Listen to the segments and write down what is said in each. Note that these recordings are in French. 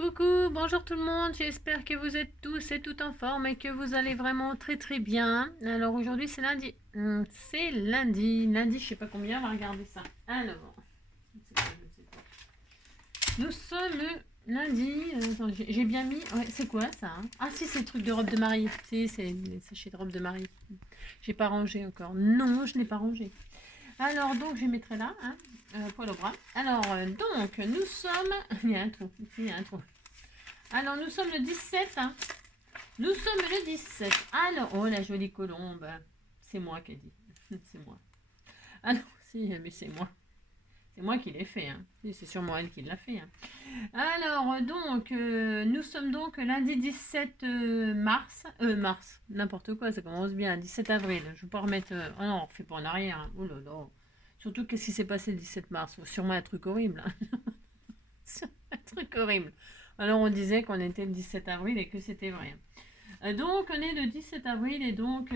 Coucou, bonjour tout le monde, j'espère que vous êtes tous et toutes en forme et que vous allez vraiment très très bien. Alors aujourd'hui c'est lundi. C'est lundi, je sais pas combien, on va regarder ça. Alors, nous sommes le lundi. Attends, j'ai bien mis. Ouais, c'est quoi ça, hein? Ah si, c'est le truc de robe de mariée. Si, c'est chez de robe de mariée. J'ai pas rangé encore. Non, je n'ai pas rangé. Alors donc je mettrai là, hein, poil au bras. Alors donc nous sommes. Il y a un trou, ici il y a un trou. Alors, nous sommes le 17. Hein. Nous sommes le 17. Alors, oh, la jolie colombe. C'est moi qui ai dit. C'est moi. Alors, si, mais c'est moi. C'est moi qui l'ai fait. Hein. C'est sûrement elle qui l'a fait. Hein. Alors, donc, nous sommes donc lundi 17 mars. Mars, n'importe quoi, ça commence bien. 17 avril. Je ne vais pas remettre. Oh non, on ne refait pas en arrière. Hein. Oh là là. Surtout, qu'est-ce qui s'est passé le 17 mars? Sûrement un truc horrible. Hein. Un truc horrible. Alors on disait qu'on était le 17 avril et que c'était vrai. Donc on est le 17 avril et donc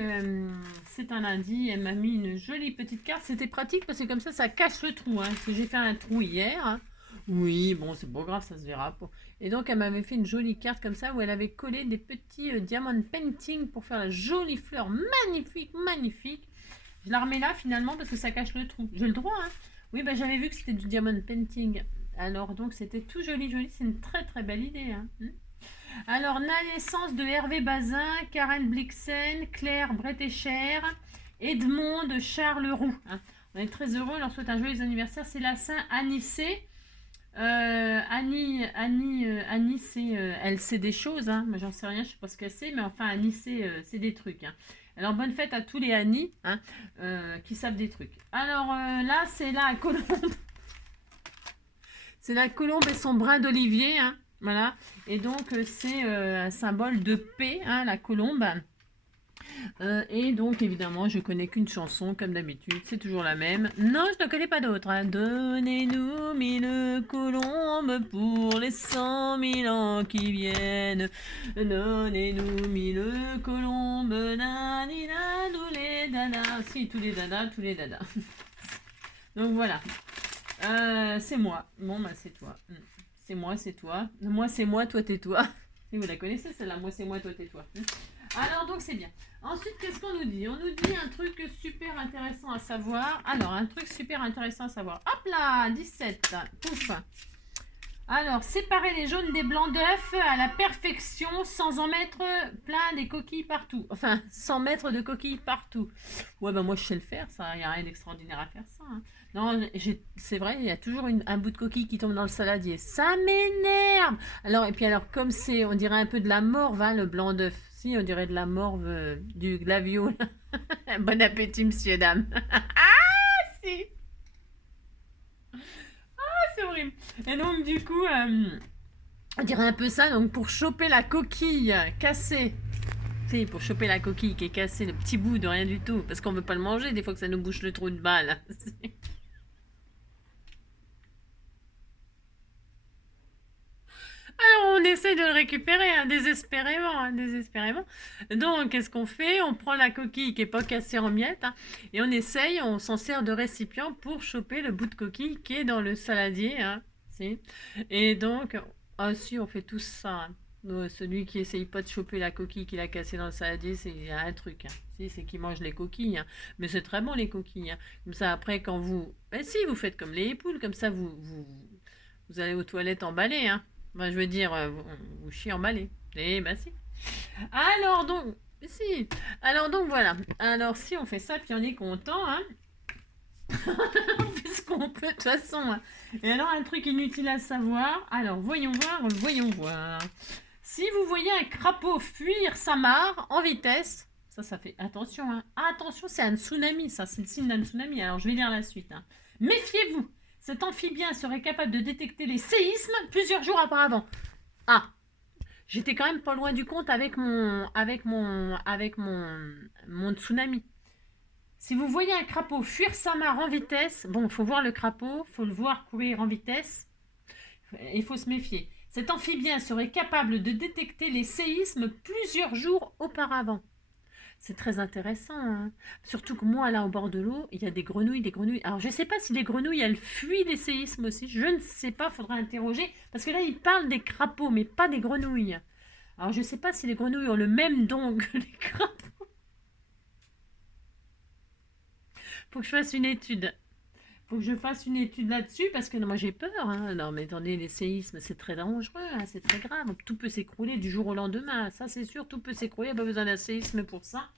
c'est un lundi. Elle m'a mis une jolie petite carte. C'était pratique parce que comme ça cache le trou. Hein, parce que j'ai fait un trou hier. Hein. Oui, bon c'est pas grave, ça se verra pas. Et donc elle m'avait fait une jolie carte comme ça où elle avait collé des petits diamond painting pour faire la jolie fleur magnifique, magnifique. Je la remets là finalement parce que ça cache le trou. J'ai le droit, hein. Oui, bah, j'avais vu que c'était du diamond painting. Alors donc c'était tout joli, joli. C'est une très très belle idée. Hein. Alors naissance de Hervé Bazin, Karen Blixen, Claire Bretécher, Edmond de Charles Roux. Hein. On est très heureux, on leur souhaite un joyeux anniversaire. C'est la Saint Anicée. Annie c'est, elle sait des choses, hein. Moi j'en sais rien, je sais pas ce qu'elle sait, mais enfin Annie c'est des trucs. Hein. Alors bonne fête à tous les Annie hein, qui savent des trucs. Alors là c'est la colombe. C'est la colombe et son brin d'olivier. Hein, voilà. Et donc c'est un symbole de paix, hein, la colombe. Et donc évidemment je connais qu'une chanson comme d'habitude, c'est toujours la même. Non, je ne connais pas d'autre. Hein. Donnez-nous 1000 colombes pour les 100 000 ans qui viennent. Donnez-nous 1000 colombes, nanina, tous les dadas. Si, tous les dadas, tous les dadas. Donc voilà. C'est moi. Bon bah c'est toi. C'est moi, c'est toi. Moi c'est moi, toi t'es toi. Si vous la connaissez celle-là, moi c'est moi, toi t'es toi. Alors donc c'est bien. Ensuite, qu'est-ce qu'on nous dit? On nous dit un truc super intéressant à savoir. Alors, un truc super intéressant à savoir. Hop là, 17. Pouf. Alors, séparer les jaunes des blancs d'œufs à la perfection sans en mettre plein des coquilles partout. Enfin, sans mettre de coquilles partout. Ouais, ben moi je sais le faire, ça. Il n'y a rien d'extraordinaire à faire ça. Hein. Non, c'est vrai, il y a toujours un bout de coquille qui tombe dans le saladier. Ça m'énerve. Alors, et puis alors, comme c'est, on dirait un peu de la morve, hein, le blanc d'œuf. Si, on dirait de la morve, du glavio. Bon appétit, monsieur, dame. Ah, si. C'est horrible. Et donc, du coup, on dirait un peu ça. Donc, pour choper la coquille cassée, si, pour choper la coquille qui est cassée, le petit bout de rien du tout, parce qu'on veut pas le manger, des fois que ça nous bouche le trou de balle. Alors, on essaie de le récupérer, hein, désespérément, hein, désespérément. Donc, qu'est-ce qu'on fait? On prend la coquille qui est pas cassée en miettes, hein, et on essaye, on s'en sert de récipient pour choper le bout de coquille qui est dans le saladier, hein, si. Et donc, ah si, on fait tous ça. Hein. Celui qui essaye pas de choper la coquille qu'il a cassée dans le saladier, c'est un truc. Hein. Si, c'est qu'il mange les coquilles. Hein. Mais c'est très bon les coquilles. Hein. Comme ça, après, quand vous... Ben si, vous faites comme les poules, comme ça, vous allez aux toilettes emballées. Hein. Ben, je veux dire, vous chiez emballé. Eh ben si. Alors donc, si. Alors donc voilà. Alors si on fait ça, puis on est content, hein. On fait ce qu'on peut de toute façon. Hein. Et alors un truc inutile à savoir. Alors voyons voir, voyons voir. Si vous voyez un crapaud fuir sa mare en vitesse, ça fait attention. Hein. Attention, c'est un tsunami, ça, c'est le signe d'un tsunami. Alors je vais lire la suite. Hein. Méfiez-vous. Cet amphibien serait capable de détecter les séismes plusieurs jours auparavant. Ah, j'étais quand même pas loin du compte avec mon tsunami. Si vous voyez un crapaud fuir sa mare en vitesse, bon, il faut voir le crapaud, il faut le voir courir en vitesse, il faut se méfier. Cet amphibien serait capable de détecter les séismes plusieurs jours auparavant. C'est très intéressant, hein. Surtout que moi, là, au bord de l'eau, il y a des grenouilles, des grenouilles. Alors, je ne sais pas si les grenouilles, elles fuient les séismes aussi. Je ne sais pas, faudra interroger. Parce que là, ils parlent des crapauds, mais pas des grenouilles. Alors, je ne sais pas si les grenouilles ont le même don que les crapauds. Faut que je fasse une étude. Faut que je fasse une étude là-dessus parce que non, moi j'ai peur, hein. Non, mais attendez, les séismes, c'est très dangereux, hein, c'est très grave. Tout peut s'écrouler du jour au lendemain. Ça, c'est sûr, tout peut s'écrouler. Il n'y a pas besoin d'un séisme pour ça.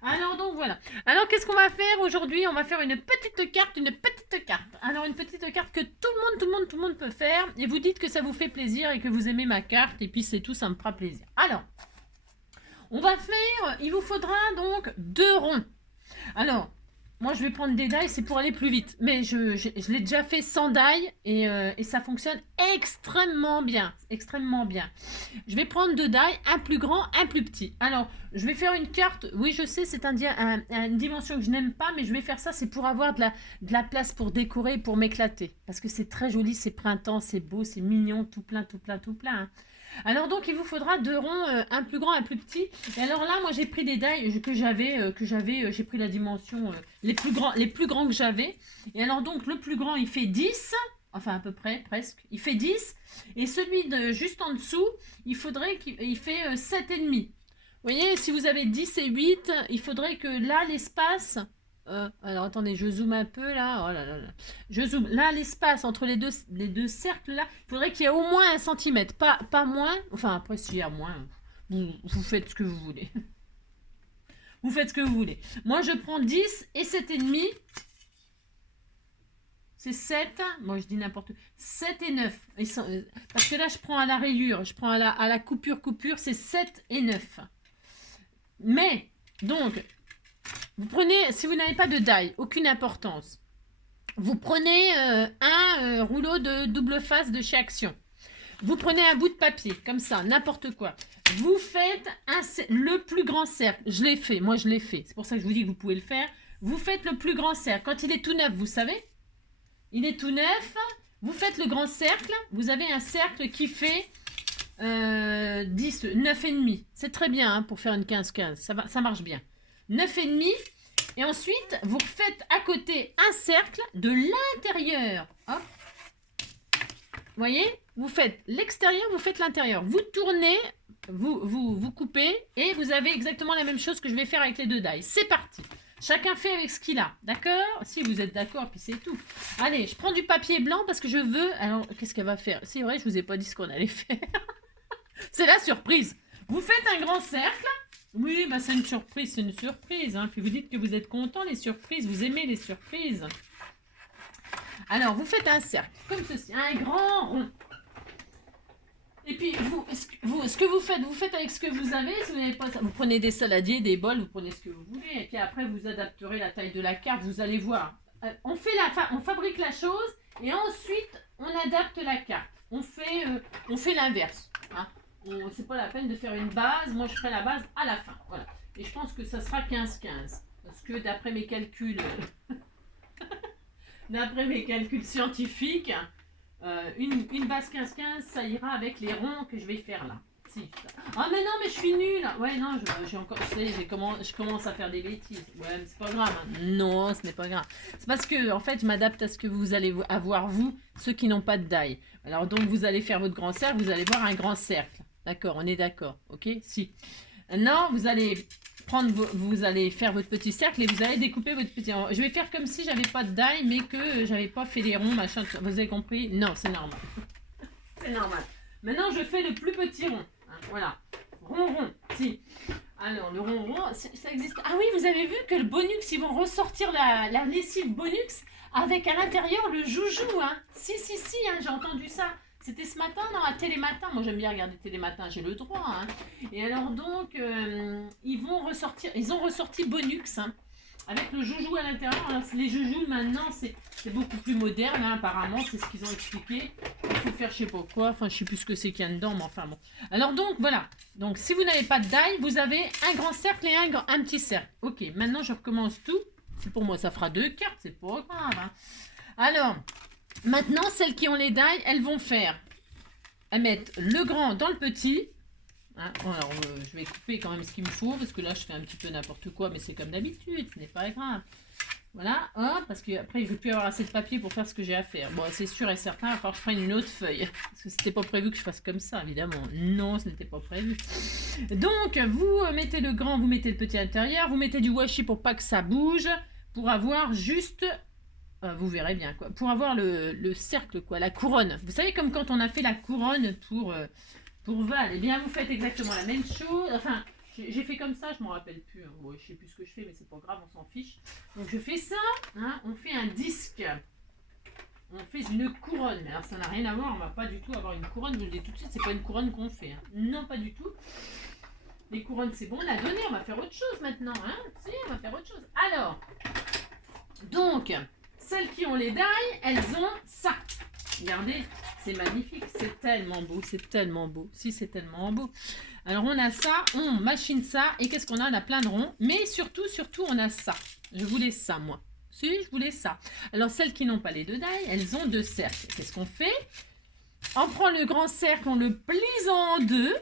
Alors donc voilà. Alors qu'est-ce qu'on va faire aujourd'hui? On va faire une petite carte, une petite carte. Alors une petite carte que tout le monde peut faire. Et vous dites que ça vous fait plaisir et que vous aimez ma carte. Et puis c'est tout, ça me fera plaisir. Alors, on va faire, il vous faudra donc 2 ronds. Alors, moi je vais prendre des die, c'est pour aller plus vite. Mais je l'ai déjà fait sans die et ça fonctionne extrêmement bien. Extrêmement bien. Je vais prendre 2 die, un plus grand, un plus petit. Alors, je vais faire une carte. Oui, je sais, c'est une dimension que je n'aime pas, mais je vais faire ça, c'est pour avoir de la place pour décorer, pour m'éclater. Parce que c'est très joli, c'est printemps, c'est beau, c'est mignon, tout plein, tout plein, tout plein. Hein. Alors donc il vous faudra 2 ronds, un plus grand, un plus petit. Et alors là, moi j'ai pris des die que j'avais, j'ai pris la dimension les plus grands que j'avais. Et alors donc le plus grand il fait 10, enfin à peu près, presque, il fait 10. Et celui de juste en dessous, il faudrait qu'il fait 7,5. Vous voyez, si vous avez 10 et 8, il faudrait que là l'espace... alors attendez, je zoome un peu là. Oh là là là. Je zoome. Là, l'espace entre les deux cercles là, il faudrait qu'il y ait au moins 1 centimètre. Pas moins. Enfin, après, s'il y a moins, vous faites ce que vous voulez. Vous faites ce que vous voulez. Moi, je prends 10 et 7,5. C'est 7. Moi, je dis n'importe quoi. 7 et 9. Parce que là, je prends à la rayure. Je prends à la coupure. C'est 7 et 9. Mais, donc... Vous prenez, si vous n'avez pas de die, aucune importance. Vous prenez un rouleau de double face de chez Action. Vous prenez un bout de papier, comme ça, n'importe quoi. Vous faites le plus grand cercle. Je l'ai fait, moi je l'ai fait. C'est pour ça que je vous dis que vous pouvez le faire. Vous faites le plus grand cercle. Quand il est tout neuf, vous savez, il est tout neuf. Vous faites le grand cercle. Vous avez un cercle qui fait 9,5. C'est très bien hein, pour faire une 15-15. Ça marche bien. 9,5 et ensuite vous faites à côté un cercle de l'intérieur. Hop. Vous voyez, vous faites l'extérieur, vous faites l'intérieur. Vous tournez, vous coupez et vous avez exactement la même chose que je vais faire avec les 2 die. C'est parti. Chacun fait avec ce qu'il a. D'accord? Si vous êtes d'accord, puis c'est tout. Allez, je prends du papier blanc parce que je veux... Alors, qu'est-ce qu'elle va faire? C'est vrai, je vous ai pas dit ce qu'on allait faire. C'est la surprise. Vous faites un grand cercle. Oui, bah c'est une surprise, hein. Puis vous dites que vous êtes content, les surprises, vous aimez les surprises. Alors, vous faites un cercle, comme ceci, un grand rond. Et puis, ce que vous faites avec ce que vous avez. Si vous n'avez pas ça, vous prenez des saladiers, des bols, vous prenez ce que vous voulez. Et puis après, vous adapterez la taille de la carte, vous allez voir. On fabrique la chose et ensuite, on adapte la carte. On fait l'inverse, hein. C'est pas la peine de faire une base. Moi, je ferai la base à la fin. Voilà. Et je pense que ça sera 15-15. Parce que d'après mes calculs... d'après mes calculs scientifiques, une base 15-15, ça ira avec les ronds que je vais faire là. Si, ah mais non, mais je suis nulle. Ouais, non, je commence à faire des bêtises. Ouais, mais c'est pas grave. Hein. Non, ce n'est pas grave. C'est parce que, en fait, je m'adapte à ce que vous allez avoir, vous, ceux qui n'ont pas de die. Alors, donc, vous allez faire votre grand cercle, vous allez voir un grand cercle. D'accord, on est d'accord. Ok, si. Maintenant, vous allez faire votre petit cercle et vous allez découper votre petit... Je vais faire comme si j'avais pas de die, mais que j'avais pas fait les ronds, machin. Vous avez compris? Non, c'est normal. C'est normal. Maintenant, je fais le plus petit rond. Hein, voilà. Rond, si. Alors, le rond, ça existe. Ah oui, vous avez vu que le Bonux, ils vont ressortir la lessive Bonux avec à l'intérieur le joujou. Hein. Si, hein, j'ai entendu ça. C'était ce matin, non, à Télématin. Moi, j'aime bien regarder Télématin, j'ai le droit. Hein. Et alors, donc, ils ont ressorti Bonux, hein, avec le joujou à l'intérieur. Alors, les joujous, maintenant, c'est beaucoup plus moderne, hein, apparemment, c'est ce qu'ils ont expliqué. Il faut faire je sais pas quoi, enfin, je sais plus ce que c'est qu'il y a dedans, mais enfin, bon. Alors, donc, voilà. Donc, si vous n'avez pas de die, vous avez un grand cercle et un petit cercle. Ok, maintenant, je recommence tout. C'est pour moi, ça fera 2 cartes, c'est pas grave. Hein. Alors... Maintenant, celles qui ont les die, elles vont faire. Elles mettent le grand dans le petit. Hein. Alors, je vais couper quand même ce qu'il me faut, parce que là, je fais un petit peu n'importe quoi, mais c'est comme d'habitude, ce n'est pas grave. Voilà, hop, parce qu'après, je ne vais plus avoir assez de papier pour faire ce que j'ai à faire. Bon, c'est sûr et certain, il va falloir que je prenne une autre feuille. Parce que c'était pas prévu que je fasse comme ça, évidemment. Non, ce n'était pas prévu. Donc, vous mettez le grand, vous mettez le petit à l'intérieur, vous mettez du washi pour pas que ça bouge, pour avoir juste... vous verrez bien, quoi. Pour avoir le cercle, quoi, la couronne. Vous savez, comme quand on a fait la couronne pour Val, eh bien, vous faites exactement la même chose. Enfin... J'ai fait comme ça, je m'en rappelle plus. Hein. Ouais, je sais plus ce que je fais, mais c'est pas grave, on s'en fiche. Donc je fais ça, hein, on fait un disque. On fait une couronne. Mais alors ça n'a rien à voir, on va pas du tout avoir une couronne, je vous le dis tout de suite, c'est pas une couronne qu'on fait. Hein. Non, pas du tout. Les couronnes, c'est bon, on a donné, on va faire autre chose maintenant. Hein. Si, on va faire autre chose. Alors, donc, celles qui ont les dailles, elles ont ça. Regardez, c'est magnifique, c'est tellement beau, c'est tellement beau. Si, c'est tellement beau. Alors, on a ça, on machine ça. Et qu'est-ce qu'on a? On a plein de ronds. Mais surtout, on a ça. Je voulais ça, moi. Si, je voulais ça. Alors, celles qui n'ont pas les deux dailles, elles ont deux cercles. Qu'est-ce qu'on fait? On prend le grand cercle, on le plie en deux.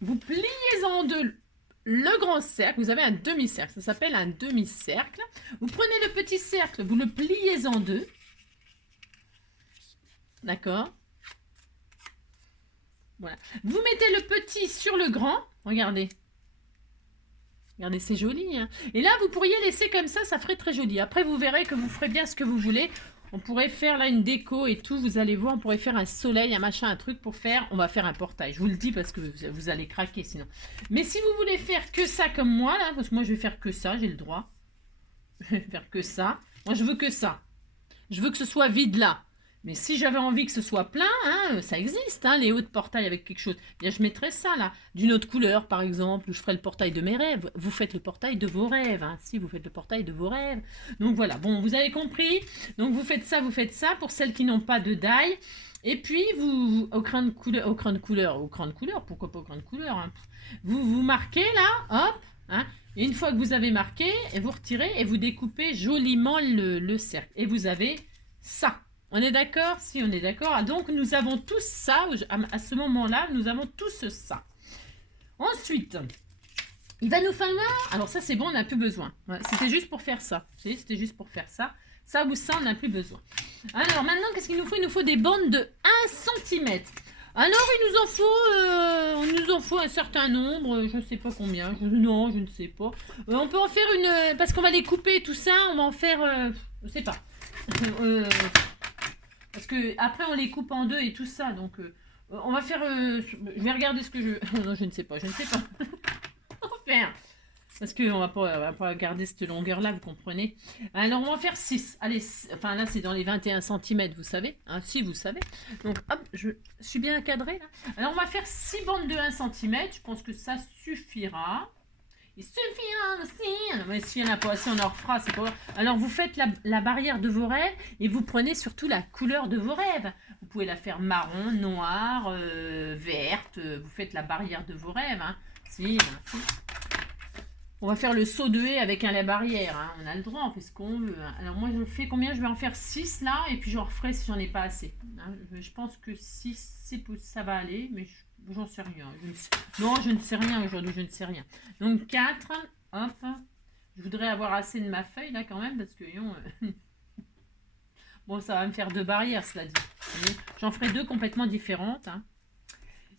Vous pliez en deux le grand cercle. Vous avez un demi-cercle. Ça s'appelle un demi-cercle. Vous prenez le petit cercle, vous le pliez en deux. D'accord? Voilà. Vous mettez le petit sur le grand. Regardez. Regardez, c'est joli. Hein. Et là, vous pourriez laisser comme ça ferait très joli. Après, vous verrez que vous ferez bien ce que vous voulez. On pourrait faire là une déco et tout. Vous allez voir, on pourrait faire un soleil, un machin, un truc pour faire. On va faire un portail. Je vous le dis parce que vous allez craquer sinon. Mais si vous voulez faire que ça comme moi, là, parce que moi, je vais faire que ça, j'ai le droit. Je vais faire que ça. Moi, je veux que ça. Je veux que ce soit vide là. Mais si j'avais envie que ce soit plein, hein, ça existe, hein, les hauts de portail avec quelque chose. Bien, je mettrais ça là, d'une autre couleur par exemple, ou je ferais le portail de mes rêves. Vous faites le portail de vos rêves, hein, si vous faites le portail de vos rêves. Donc voilà, bon, vous avez compris. Donc vous faites ça pour celles qui n'ont pas de daille. Et puis vous, au cran de couleur, pourquoi pas au cran de couleur, hein. Vous marquez là, hop, hein. Et une fois que vous avez marqué, vous retirez et vous découpez joliment le cercle. Et vous avez ça. On est d'accord? Si, on est d'accord. Ah, donc, nous avons tous ça. À ce moment-là, nous avons tous ça. Ensuite, il va nous falloir... Alors ça, c'est bon, on n'a plus besoin. Ouais, c'était juste pour faire ça. C'était juste pour faire ça. Ça ou ça, on n'a plus besoin. Alors, maintenant, qu'est-ce qu'il nous faut? Il nous faut des bandes de 1 cm. Alors, il nous en faut un certain nombre. Je ne sais pas combien. Non, je ne sais pas. On peut en faire une... Parce qu'on va les couper, tout ça. On va en faire... je ne sais pas. Parce que après on les coupe en deux et tout ça, donc on va faire. Je vais regarder ce que je. Non, je ne sais pas, On va faire. Parce qu'on va pas garder cette longueur-là, vous comprenez. Alors on va en faire 6. Allez, enfin là c'est dans les 21 cm, vous savez. Hein, si vous savez. Donc hop, je suis bien cadré là. Alors on va faire 6 bandes de 1 cm. Je pense que ça suffira. Il suffira aussi. Mais s'il n'y en a pas assez, on en refera. C'est pas... Alors, vous faites la barrière de vos rêves et vous prenez surtout la couleur de vos rêves. Vous pouvez la faire marron, noir, verte. Vous faites la barrière de vos rêves. Hein. Si. On va faire le saut de haie avec la barrière. Hein. On a le droit, on fait ce qu'on veut. Hein. Alors, moi, je fais combien? Je vais en faire 6 là et puis j'en referai si j'en ai pas assez. Hein. Je pense que 6, ça va aller, mais j'en sais rien. Non, je ne sais rien aujourd'hui, je ne sais rien. Donc 4, hop. Je voudrais avoir assez de ma feuille là quand même, parce que bon, ça va me faire 2 barrières, cela dit. J'en ferai 2 complètement différentes. Hein.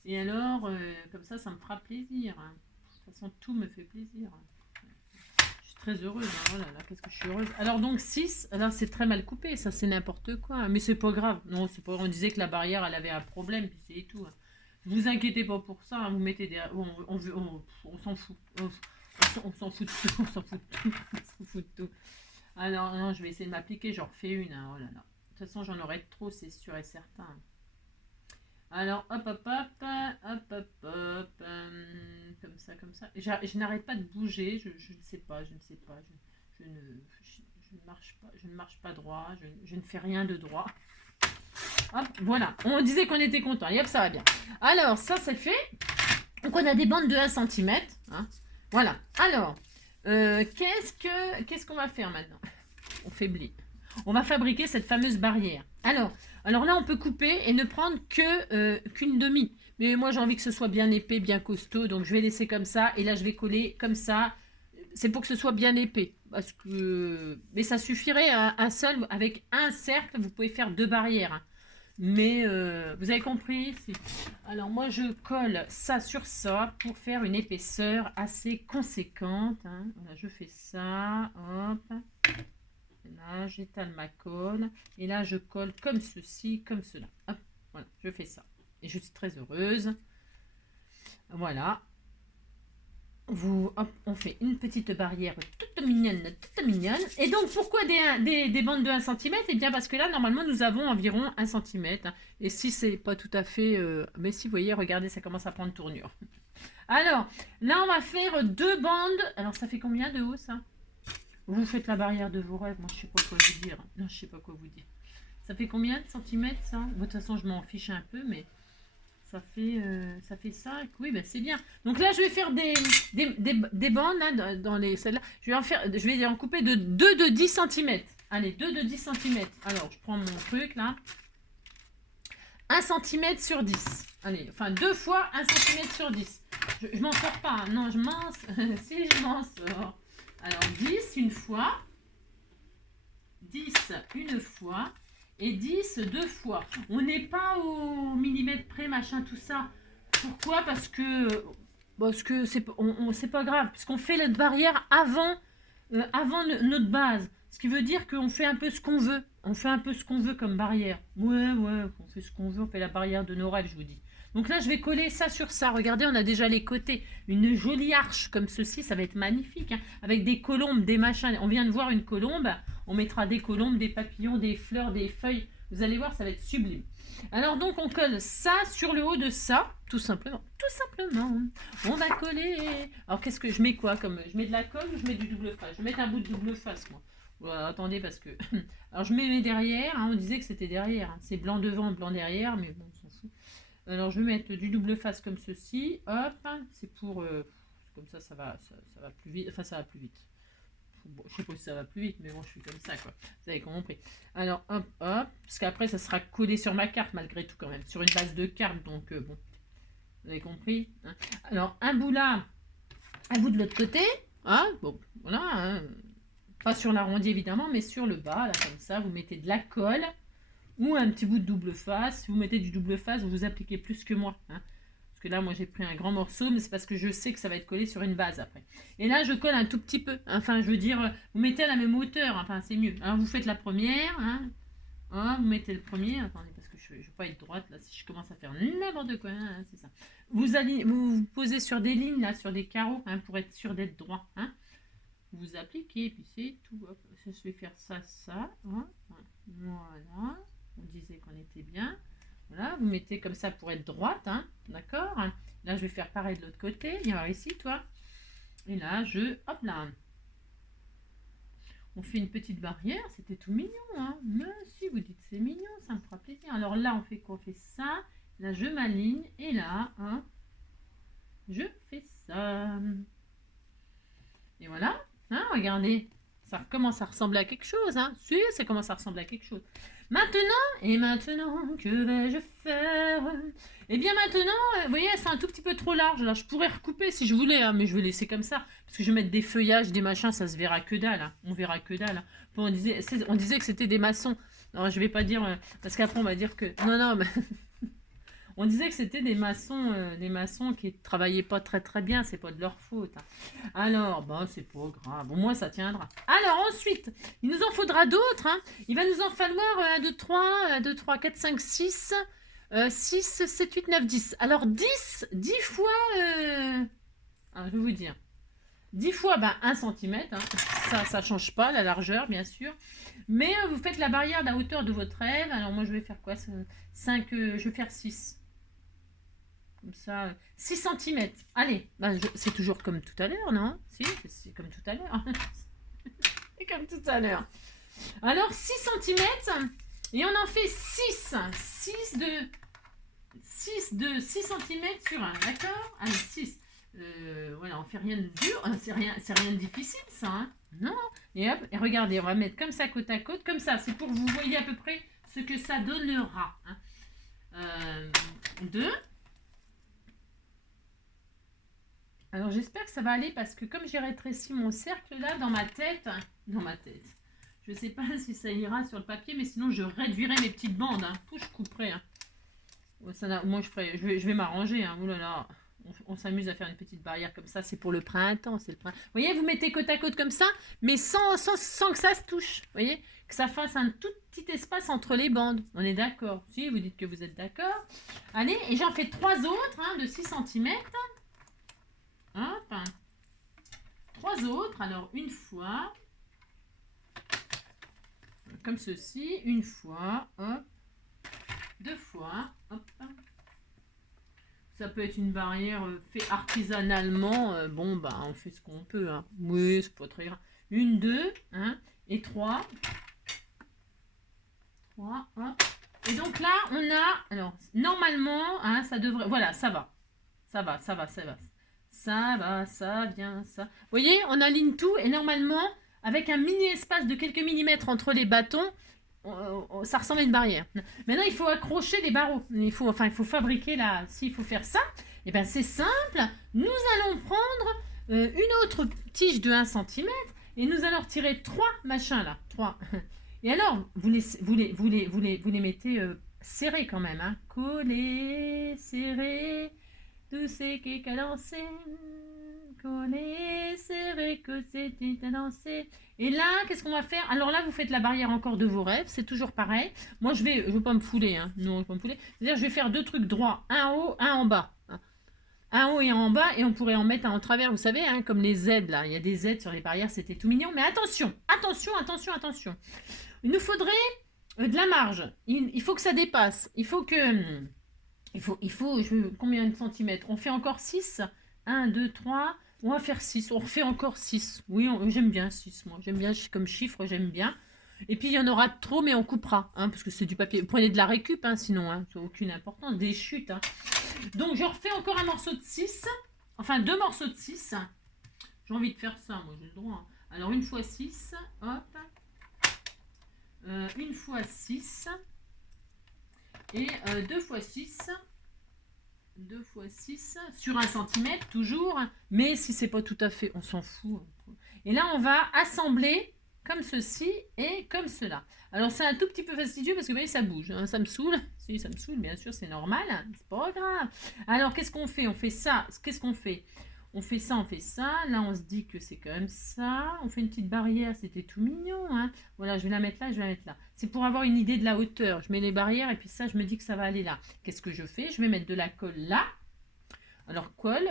Et alors, comme ça me fera plaisir. Hein. De toute façon, tout me fait plaisir. Je suis très heureuse. Hein. Oh là là, qu'est-ce que je suis heureuse. Alors donc 6, alors c'est très mal coupé, ça c'est n'importe quoi. Hein. Mais c'est pas grave. Non, c'est pas. On disait que la barrière, elle avait un problème, puis c'est tout. Hein. Vous inquiétez pas pour ça, hein, vous mettez des... On s'en fout. On s'en fout de tout. On s'en fout de tout. On s'en fout de tout. Alors, non, je vais essayer de m'appliquer. J'en refais une. Hein, oh là là. De toute façon, j'en aurai trop, c'est sûr et certain. Alors, hop, hop, hop. Hop, hop, hop. Comme ça. Je n'arrête pas de bouger. Je ne sais pas. Je ne marche pas droit. Je ne fais rien de droit. Hop, voilà, on disait qu'on était content. Et hop, ça va bien. Alors, ça c'est fait. Donc, on a des bandes de 1 cm. Hein. Voilà. Alors, qu'est-ce qu'on va faire maintenant? On faiblit. On va fabriquer cette fameuse barrière. Alors là, on peut couper et ne prendre qu'une demi. Mais moi, j'ai envie que ce soit bien épais, bien costaud. Donc, je vais laisser comme ça. Et là, je vais coller comme ça. C'est pour que ce soit bien épais. Parce que... Mais ça suffirait un seul. Avec un cercle, vous pouvez faire 2 barrières. Hein. Mais vous avez compris. Alors, moi, je colle ça sur ça pour faire une épaisseur assez conséquente. Hein. Voilà, je fais ça. Hop. Là, j'étale ma colle. Et là, je colle comme ceci, comme cela. Hop, voilà, je fais ça. Et je suis très heureuse. Voilà. Hop, on fait une petite barrière toute mignonne, toute mignonne. Et donc, pourquoi des bandes de 1 cm? Eh bien, parce que là, normalement, nous avons environ 1 cm. Et si c'est pas tout à fait... mais si, vous voyez, regardez, ça commence à prendre tournure. Alors, là, on va faire 2 bandes. Alors, ça fait combien de haut, ça? Vous faites la barrière de vos rêves, moi je sais pas quoi vous dire. Non, je sais pas quoi vous dire. Ça fait combien de centimètres ça? De toute façon, je m'en fiche un peu, mais ça fait 5. Oui, ben c'est bien. Donc là, je vais faire des bandes hein, dans les celles-là. Je vais en couper de 2 de 10 cm. Allez, 2 de 10 cm. Alors, je prends mon truc là. 1 cm sur 10. Allez, enfin 2 fois 1 cm sur 10. Je m'en sors pas. Hein. Non, je m'en... si, je m'en sors. Alors 10 une fois, 10 une fois et 10 2 fois. On n'est pas au millimètre près, machin, tout ça. Pourquoi? Parce que c'est pas grave, puisqu'on fait notre barrière avant notre base. Ce qui veut dire qu'on fait un peu ce qu'on veut. On fait un peu ce qu'on veut comme barrière. Ouais, on fait ce qu'on veut, on fait la barrière de nos rêves, je vous dis. Donc là, je vais coller ça sur ça. Regardez, on a déjà les côtés. Une jolie arche comme ceci, ça va être magnifique. Hein, avec des colombes, des machins. On vient de voir une colombe. On mettra des colombes, des papillons, des fleurs, des feuilles. Vous allez voir, ça va être sublime. Alors donc, on colle ça sur le haut de ça, tout simplement. Tout simplement. On va coller. Alors, qu'est-ce que je mets quoi comme... Je mets de la colle ou je mets du double face? Je vais mettre un bout de double face, moi. Voilà, attendez, parce que... Alors, je mets mes derrière. Hein, on disait que c'était derrière. Hein. C'est blanc devant, blanc derrière, mais bon, on s'en fout. Alors, je vais mettre du double face comme ceci. Hop, c'est pour... comme ça va plus vite. Enfin, ça va plus vite. Bon, je sais pas si ça va plus vite, mais bon, je suis comme ça, quoi. Vous avez compris. Alors, hop, hop. Parce qu'après, ça sera collé sur ma carte, malgré tout, quand même. Sur une base de carte, donc, bon. Vous avez compris hein. Alors, un bout là, un bout de l'autre côté. Hein, bon, voilà. Hein. Pas sur l'arrondi, évidemment, mais sur le bas, là, comme ça. Vous mettez de la colle. Ou un petit bout de double face. Si vous mettez du double face, vous appliquez plus que moi. Hein. Parce que là, moi, j'ai pris un grand morceau, mais c'est parce que je sais que ça va être collé sur une base après. Et là, je colle un tout petit peu. Enfin, je veux dire, vous mettez à la même hauteur. Enfin, c'est mieux. Alors, vous faites la première. Hein. Oh, vous mettez le premier. Attendez, parce que je ne vais pas être droite, là, si je commence à faire n'importe quoi. Hein, c'est ça. Vous posez sur des lignes, là, sur des carreaux, hein, pour être sûr d'être droit. Hein. Vous appliquez, puis c'est tout. Hop. Je vais faire ça, ça. Hein. Voilà. On disait qu'on était bien. Voilà, vous mettez comme ça pour être droite, hein, d'accord? Là, je vais faire pareil de l'autre côté. Viens voir ici, toi. Et là, hop là. On fait une petite barrière. C'était tout mignon, hein. Mais si vous dites c'est mignon, ça me fera plaisir. Alors là, on fait quoi? On fait ça. Là, je m'aligne. Et là, hein, je fais ça. Et voilà. Hein, regardez. Ça commence à ressembler à quelque chose, hein. Si, ça commence à ressembler à quelque chose. Maintenant, que vais-je faire? Eh bien maintenant, vous voyez, c'est un tout petit peu trop large. Là, je pourrais recouper si je voulais, hein, mais je vais laisser comme ça. Parce que je vais mettre des feuillages, des machins, ça se verra que dalle. Hein. On verra que dalle. Hein. Bon, on disait que c'était des maçons. Non, je vais pas dire, parce qu'après on va dire que... Non, mais... On disait que c'était des maçons qui travaillaient pas très très bien, c'est pas de leur faute. Hein. Alors, bah c'est pas grave, au moins ça tiendra. Alors ensuite, il nous en faudra d'autres. Hein. Il va nous en falloir 1, 2, 3, 4, 5, 6, 6, 7, 8, 9, 10. Alors 10 fois, je vais vous dire, 10 fois 1 cm, hein. Ça change pas, la largeur bien sûr. Mais vous faites la barrière de la hauteur de votre rêve. Alors moi je vais faire quoi? 5, je vais faire 6. Comme ça, 6 cm. Allez, c'est toujours comme tout à l'heure, non? Si, c'est comme tout à l'heure. C'est comme tout à l'heure. Alors, 6 cm. Et on en fait 6. 6 cm sur 1, d'accord? Allez, 6. Voilà, on fait rien de dur. C'est rien de difficile, ça. Hein, non? Et hop, et regardez, on va mettre comme ça côte à côte. Comme ça, c'est pour que vous voyez à peu près ce que ça donnera. 2. Alors j'espère que ça va aller parce que comme j'ai rétréci mon cercle là dans ma tête, je sais pas si ça ira sur le papier, mais sinon je réduirai mes petites bandes. Je couperai. Moi je vais m'arranger. Oh là là. On s'amuse à faire une petite barrière comme ça, c'est pour le printemps, c'est le printemps. Vous voyez, vous mettez côte à côte comme ça, mais sans que ça se touche. Vous voyez, que ça fasse un tout petit espace entre les bandes. On est d'accord? Si, vous dites que vous êtes d'accord. Allez, et j'en fais 3 autres de 6 cm. Hop. 3 autres, alors une fois, comme ceci, une fois, hop, 2 fois, hop. Ça peut être une barrière fait artisanalement. Bon, bah, on fait ce qu'on peut. Oui, c'est pas très grave. 1, 2, et 3. 3, hop. Et donc là, on a... Alors, normalement, ça devrait... Voilà, ça va. Ça va. Ça vient, ça... Vous voyez, on aligne tout. Et normalement, avec un mini espace de quelques millimètres entre les bâtons, ça ressemble à une barrière. Maintenant, il faut accrocher les barreaux. Il faut fabriquer là. S'il faut faire ça, et ben c'est simple. Nous allons prendre une autre tige de 1 cm et nous allons retirer 3 machins là. 3. Et alors, vous les mettez serrés quand même. Collés, serrés, tous ces qui cadencés. Collés, serrés, que c'est cadencé. Et là, qu'est-ce qu'on va faire? Alors là, vous faites la barrière encore de vos rêves. C'est toujours pareil. Moi, je vais pas me fouler. Non, je vais pas me fouler. C'est-à-dire, je vais faire 2 trucs droits. Un en haut, un en bas. Un en haut et un en bas. Et on pourrait en mettre un en travers. Vous savez, comme les Z, là. Il y a des Z sur les barrières. C'était tout mignon. Mais attention. Il nous faudrait de la marge. Il faut que ça dépasse. Il faut que... combien de centimètres? On fait encore 6. 1, 2, 3... On va faire 6. On refait encore 6. Oui, j'aime bien 6, moi. J'aime bien comme chiffre, j'aime bien. Et puis, il y en aura trop, mais on coupera. Parce que c'est du papier. Prenez de la récup, sinon. Ça n'a aucune importance. Des chutes. Donc, je refais encore un morceau de 6. Enfin, 2 morceaux de 6. J'ai envie de faire ça, moi. J'ai le droit. Alors, 1 fois 6. Hop. 1 fois 6. Et 2 fois 6. 2 fois 6 sur 1 cm toujours, mais si c'est pas tout à fait, on s'en fout. Et là, on va assembler comme ceci et comme cela. Alors, c'est un tout petit peu fastidieux parce que vous voyez, ça bouge. Ça me saoule. Si, ça me saoule, bien sûr, c'est normal. C'est pas grave. Alors, qu'est-ce qu'on fait? On fait ça. Qu'est-ce qu'on fait? On fait ça, on fait ça. Là, on se dit que c'est comme ça. On fait une petite barrière. C'était tout mignon. Voilà, je vais la mettre là, je vais la mettre là. C'est pour avoir une idée de la hauteur. Je mets les barrières et puis ça, je me dis que ça va aller là. Qu'est-ce que je fais? Je vais mettre de la colle là. Alors, colle,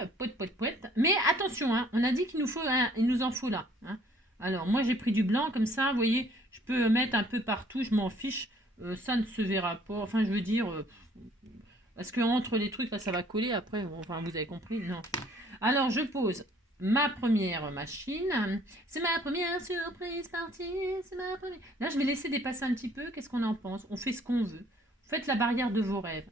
poète. Mais attention, on a dit qu'il nous en faut là. Alors, moi, j'ai pris du blanc comme ça. Vous voyez, je peux mettre un peu partout. Je m'en fiche. Ça ne se verra pas. Enfin, je veux dire... parce que entre les trucs, là, ça va coller après. Enfin, vous avez compris? Non. Alors, je pose ma première machine. C'est ma première surprise partie. C'est ma première... Là, je vais laisser dépasser un petit peu. Qu'est-ce qu'on en pense? On fait ce qu'on veut. Faites la barrière de vos rêves.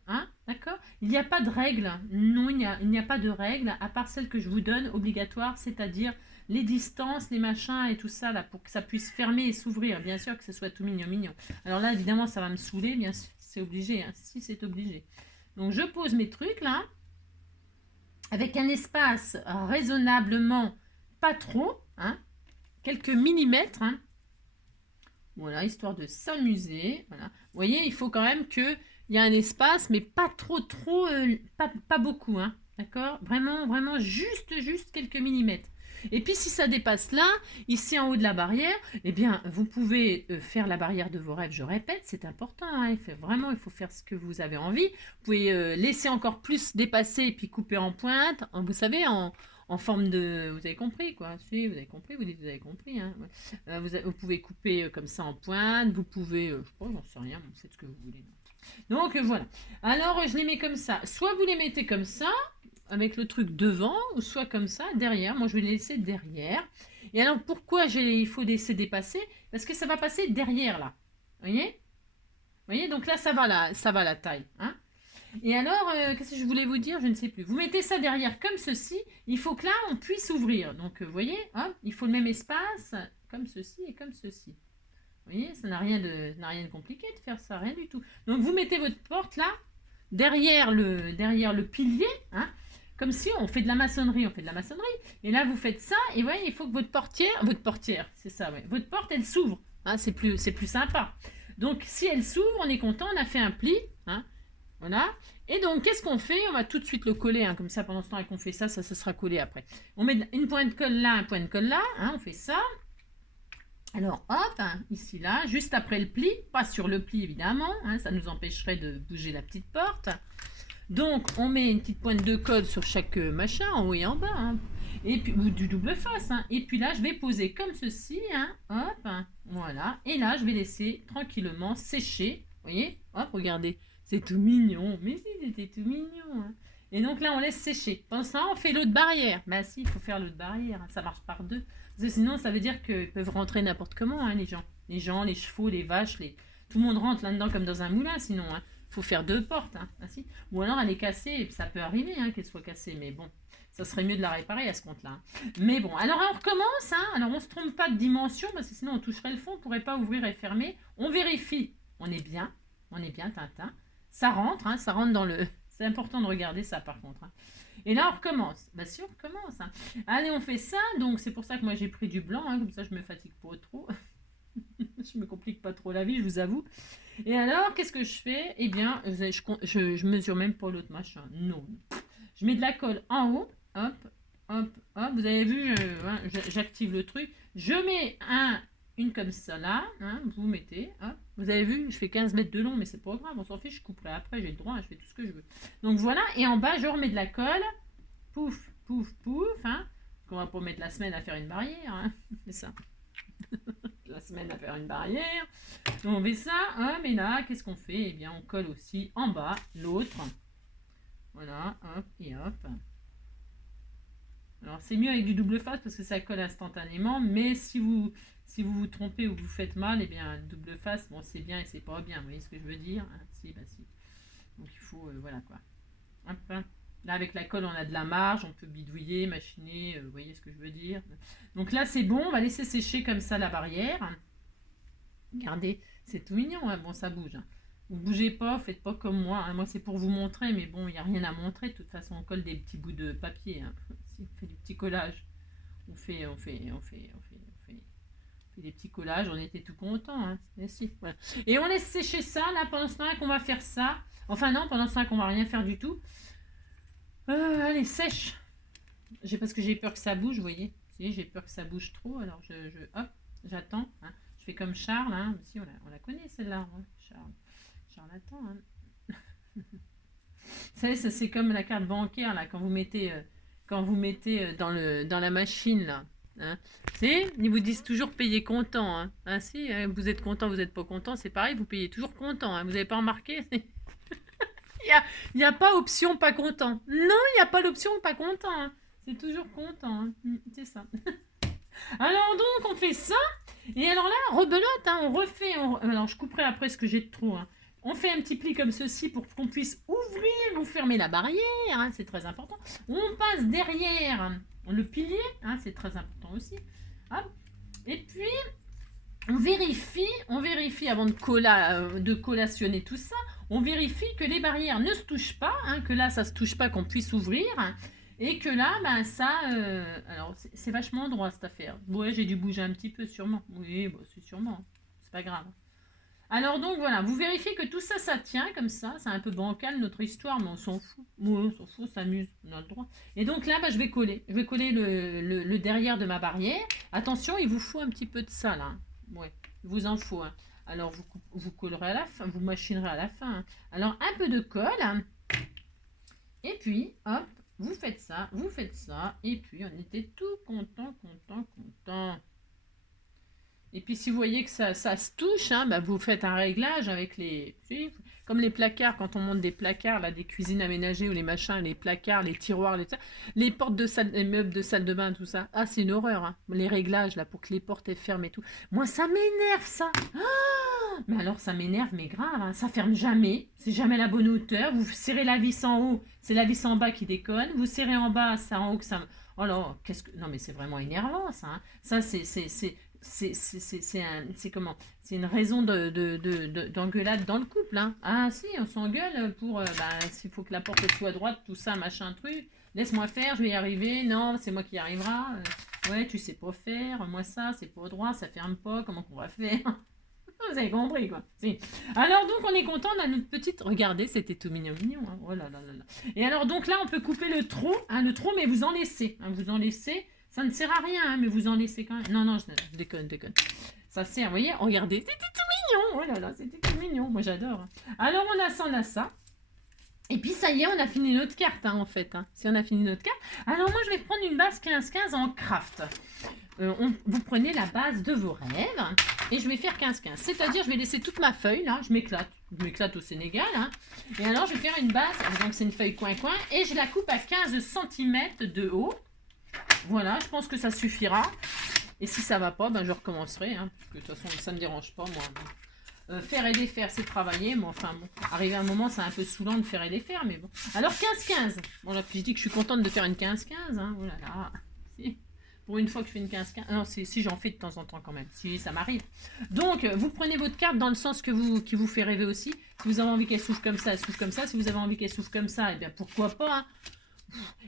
D'accord? Il n'y a pas de règle. Non, il n'y a pas de règle, à part celle que je vous donne, obligatoire, c'est-à-dire les distances, les machins et tout ça, là, pour que ça puisse fermer et s'ouvrir. Bien sûr que ce soit tout mignon. Alors là, évidemment, ça va me saouler. Bien sûr, c'est obligé. Si, c'est obligé. Donc, je pose mes trucs, là. Avec un espace raisonnablement pas trop, quelques millimètres, voilà, histoire de s'amuser. Voilà. Vous voyez, il faut quand même qu'il y ait un espace, mais pas trop, pas beaucoup, d'accord? Vraiment, juste quelques millimètres. Et puis, si ça dépasse là, ici en haut de la barrière, eh bien, vous pouvez faire la barrière de vos rêves, je répète, c'est important. Il faut faire ce que vous avez envie. Vous pouvez laisser encore plus dépasser et puis couper en pointe, vous savez, en forme de... Vous avez compris, quoi. Si, vous avez compris, vous dites vous avez compris. Vous pouvez couper comme ça en pointe, vous pouvez... je sais pas, j'en sais rien, vous faites ce que vous voulez. Donc, voilà. Alors, je les mets comme ça. Soit vous les mettez comme ça, avec le truc devant, ou soit comme ça, derrière. Moi, je vais les laisser derrière. Et alors, pourquoi il faut laisser dépasser? Parce que ça va passer derrière, là. Vous voyez? Donc là, ça va la taille. Et alors, qu'est-ce que je voulais vous dire? Je ne sais plus. Vous mettez ça derrière comme ceci. Il faut que là, on puisse ouvrir. Donc, vous voyez, il faut le même espace, comme ceci et comme ceci. Vous voyez, ça n'a rien de compliqué de faire ça, rien du tout. Donc vous mettez votre porte là, derrière le pilier, hein, comme si on fait de la maçonnerie, Et là vous faites ça, et voyez, il faut que votre portière, c'est ça, ouais, votre porte elle s'ouvre, hein, c'est plus sympa. Donc si elle s'ouvre, on est content, on a fait un pli, hein, voilà. Et donc qu'est-ce qu'on fait? On va tout de suite le coller, hein, comme ça pendant ce temps qu'on fait ça, ça sera collé après. On met une pointe de colle là, un point de colle là, hein, on fait ça. Alors hop, hein, ici là, juste après le pli, pas sur le pli évidemment, hein, ça nous empêcherait de bouger la petite porte. Donc on met une petite pointe de colle sur chaque machin, en haut et en bas, hein, et puis, ou du double face, hein, et puis là je vais poser comme ceci, hein, hop, hein, voilà, et là je vais laisser tranquillement sécher, vous voyez, hop, regardez, c'est tout mignon, mais si c'était tout mignon, hein. Et donc là on laisse sécher. Pendant ça on fait l'autre barrière, bah si, il faut faire l'autre barrière, hein, ça marche par deux. Parce que sinon, ça veut dire qu'ils peuvent rentrer n'importe comment, hein, les gens. Les gens, les chevaux, les vaches, tout le monde rentre là-dedans comme dans un moulin, sinon. Il faut faire deux portes. Hein, ainsi. Ou alors elle est cassée, et ça peut arriver hein, qu'elle soit cassée, mais bon, ça serait mieux de la réparer à ce compte-là. Hein. Mais bon, alors on recommence. Hein, alors on ne se trompe pas de dimension, parce que sinon on toucherait le fond, on ne pourrait pas ouvrir et fermer. On vérifie. On est bien, Tintin. Ça rentre, hein, ça rentre dans le... C'est important de regarder ça par contre. Hein. Et là, on recommence. Bah si, on recommence. Hein. Allez, on fait ça. Donc, c'est pour ça que moi, j'ai pris du blanc. Hein, comme ça, je me fatigue pas trop. Je me complique pas trop la vie, je vous avoue. Et alors, qu'est-ce que je fais? Eh bien, je mesure même pas l'autre machin. Non. Je mets de la colle en haut. Hop, hop, hop. Vous avez vu, j'active le truc. Je mets une comme ça là. Hein, vous mettez. Hop. Vous avez vu, je fais 15 mètres de long, mais c'est pas grave. On s'en fiche, je couperai après. J'ai le droit, je fais tout ce que je veux. Donc voilà. Et en bas, je remets de la colle. Pouf, pouf, pouf. Hein. On va pas mettre la semaine à faire une barrière. Hein. C'est ça. La semaine à faire une barrière. Donc on fait ça, mais là, qu'est-ce qu'on fait? Eh bien, on colle aussi en bas l'autre. Voilà, hop et hop. Alors, c'est mieux avec du double face parce que ça colle instantanément, mais si vous vous trompez ou vous faites mal, eh bien, double face, bon, c'est bien et c'est pas bien. Vous voyez ce que je veux dire? Hein, si, bah si. Donc, il faut, voilà quoi. Hop, hein. Là, avec la colle, on a de la marge, on peut bidouiller, machiner, vous voyez ce que je veux dire. Donc là, c'est bon, on va laisser sécher comme ça la barrière. Regardez, c'est tout mignon, hein. Bon, ça bouge. Hein. Vous bougez pas, faites pas comme moi. Hein. Moi, c'est pour vous montrer, mais bon, il n'y a rien à montrer. De toute façon, on colle des petits bouts de papier. Hein. Si, on fait du petit collage. On fait des petits collages, on était tout contents. Hein. Et, si, voilà. Et on laisse sécher ça, là, pendant ce temps qu'on va faire ça. Enfin non, pendant ce temps qu'on va rien faire du tout. Allez, sèche. Parce que j'ai peur que ça bouge, vous voyez. Si, j'ai peur que ça bouge trop, alors hop, j'attends. Hein. Je fais comme Charles, hein. Si, on la connaît celle-là. Hein. Charles attend. Hein. Vous savez, ça c'est comme la carte bancaire, là, quand vous mettez dans la machine, là. Hein. Ils vous disent toujours payer comptant. Hein. Ah, si, vous êtes content, vous n'êtes pas content, c'est pareil, vous payez toujours comptant. Hein. Vous n'avez pas remarqué? Il n'y a pas option pas content. Non, il n'y a pas l'option pas content. Hein. C'est toujours content. Hein. C'est ça. Alors donc, on fait ça. Et alors là, rebelote, hein, on refait. Alors, je couperai après ce que j'ai de trop. Hein. On fait un petit pli comme ceci pour qu'on puisse ouvrir ou fermer la barrière. Hein, c'est très important. On passe derrière le pilier. Hein, c'est très important aussi. Hop. Et puis, on vérifie avant de collationner tout ça. On vérifie que les barrières ne se touchent pas, hein, que là, ça ne se touche pas, qu'on puisse ouvrir. Hein, et que là, ben, ça... alors, c'est vachement droit, cette affaire. Ouais, j'ai dû bouger un petit peu, sûrement. Oui, bon, c'est sûrement. C'est pas grave. Alors, donc, voilà. Vous vérifiez que tout ça, ça tient comme ça. C'est un peu bancal, notre histoire, mais on s'en fout. Ouais, on s'en fout, on s'amuse. On a le droit. Et donc, là, ben, je vais coller. Je vais coller le derrière de ma barrière. Attention, il vous faut un petit peu de ça, là. Ouais, il vous en faut. Hein. Alors, vous collerez à la fin, vous machinerez à la fin. Hein. Alors, un peu de colle. Hein. Et puis, hop, vous faites ça. Et puis, on était tout content. Et puis, si vous voyez que ça se touche, hein, bah, vous faites un réglage avec comme les placards, quand on monte des placards, là, des cuisines aménagées ou les machins, les placards, les tiroirs, les portes de salle, les meubles de salle de bain, tout ça. Ah, c'est une horreur, hein, les réglages, là, pour que les portes elles ferment et tout. Moi, ça m'énerve, ça. Mais alors, ça m'énerve, mais grave, hein, ça ferme jamais. C'est jamais la bonne hauteur. Vous serrez la vis en haut, c'est la vis en bas qui déconne. Vous serrez en bas, ça en haut, que ça... Oh là, non, mais c'est vraiment énervant, ça. Hein. Ça, c'est c'est comment? C'est une raison d'engueulade dans le couple, hein. Ah si, on s'engueule pour, s'il faut que la porte soit droite, tout ça, machin, truc. Laisse-moi faire, je vais y arriver. Non, c'est moi qui y arrivera. Ouais, tu sais pas faire. Moi ça, c'est pas droit, ça ferme pas. Comment qu'on va faire? Vous avez compris, quoi. Si. Alors, donc, on est content, on a notre petite... Regardez, c'était tout mignon, mignon. Hein. Oh là là là là. Et alors, donc là, on peut couper le trou, mais vous en laissez. Hein, vous en laissez. Ça ne sert à rien, hein, mais vous en laissez quand même. Non, non, je déconne, déconne. Ça sert, vous voyez, regardez, c'était tout mignon. Oh là là, c'était tout mignon. Moi, j'adore. Alors, on a ça. Et puis, ça y est, on a fini notre carte, hein, en fait. Hein. Si on a fini notre carte. Alors, moi, je vais prendre une base 15-15 en craft. Vous prenez la base de vos rêves et je vais faire 15-15. C'est-à-dire, je vais laisser toute ma feuille, là, je m'éclate. Je m'éclate au Sénégal. Hein. Et alors, je vais faire une base, donc c'est une feuille coin-coin, et je la coupe à 15 cm de haut. Voilà, je pense que ça suffira. Et si ça va pas, ben, je recommencerai, hein, parce que de toute façon, ça ne me dérange pas, moi. Faire et défaire, c'est travailler, mais enfin, bon, arrivé à un moment, c'est un peu saoulant de faire et défaire, mais bon. Alors, 15-15. Bon, là, puis je dis que je suis contente de faire une 15-15, hein, oh là là. Si. Pour une fois que je fais une 15-15. Non, si j'en fais de temps en temps quand même. Si ça m'arrive. Donc, vous prenez votre carte dans le sens qui vous fait rêver aussi. Si vous avez envie qu'elle souffle comme ça, elle souffle comme ça. Si vous avez envie qu'elle souffle comme ça, eh bien pourquoi pas. Hein.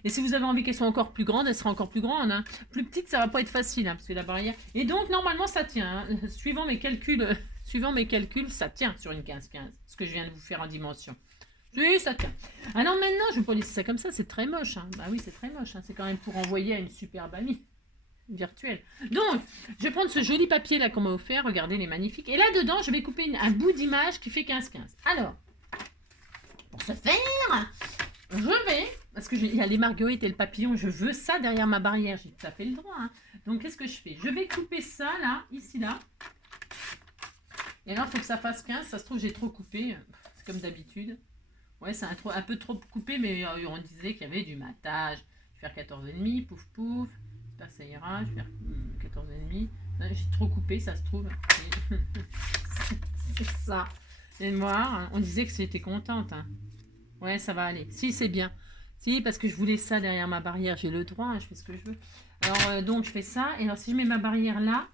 Et si vous avez envie qu'elle soit encore plus grande, elle sera encore plus grande. Hein. Plus petite, ça va pas être facile. Hein, parce que la barrière... Et donc, normalement, ça tient. Hein. Suivant mes calculs, ça tient sur une 15-15. Ce que je viens de vous faire en dimension. Oui, ça tient. Alors maintenant, je ne vais pas laisser ça comme ça. C'est très moche. Hein. Bah oui, c'est très moche. Hein. C'est quand même pour envoyer à une superbe amie. Virtuel. Donc, je vais prendre ce joli papier là qu'on m'a offert. Regardez, il est magnifique. Et là-dedans, je vais couper un bout d'image qui fait 15-15. Alors, pour ce faire, je vais, parce qu'il y a les marguerites et le papillon, je veux ça derrière ma barrière. J'ai tout à fait le droit. Hein. Donc, qu'est-ce que je fais? Je vais couper ça là, ici là. Et alors, il faut que ça fasse 15. Ça se trouve, j'ai trop coupé. C'est comme d'habitude. Ouais, c'est un peu trop coupé, mais on disait qu'il y avait du matage. Je vais faire 14,5, pouf pouf. Ça ira, je vais faire 14,5. J'ai trop coupé, ça se trouve. C'est ça. Et moi, on disait que j'étais contente. Hein. Ouais, ça va aller. Si, c'est bien. Si, parce que je voulais ça derrière ma barrière. J'ai le droit, hein, je fais ce que je veux. Alors, donc, je fais ça. Et alors, si je mets ma barrière là,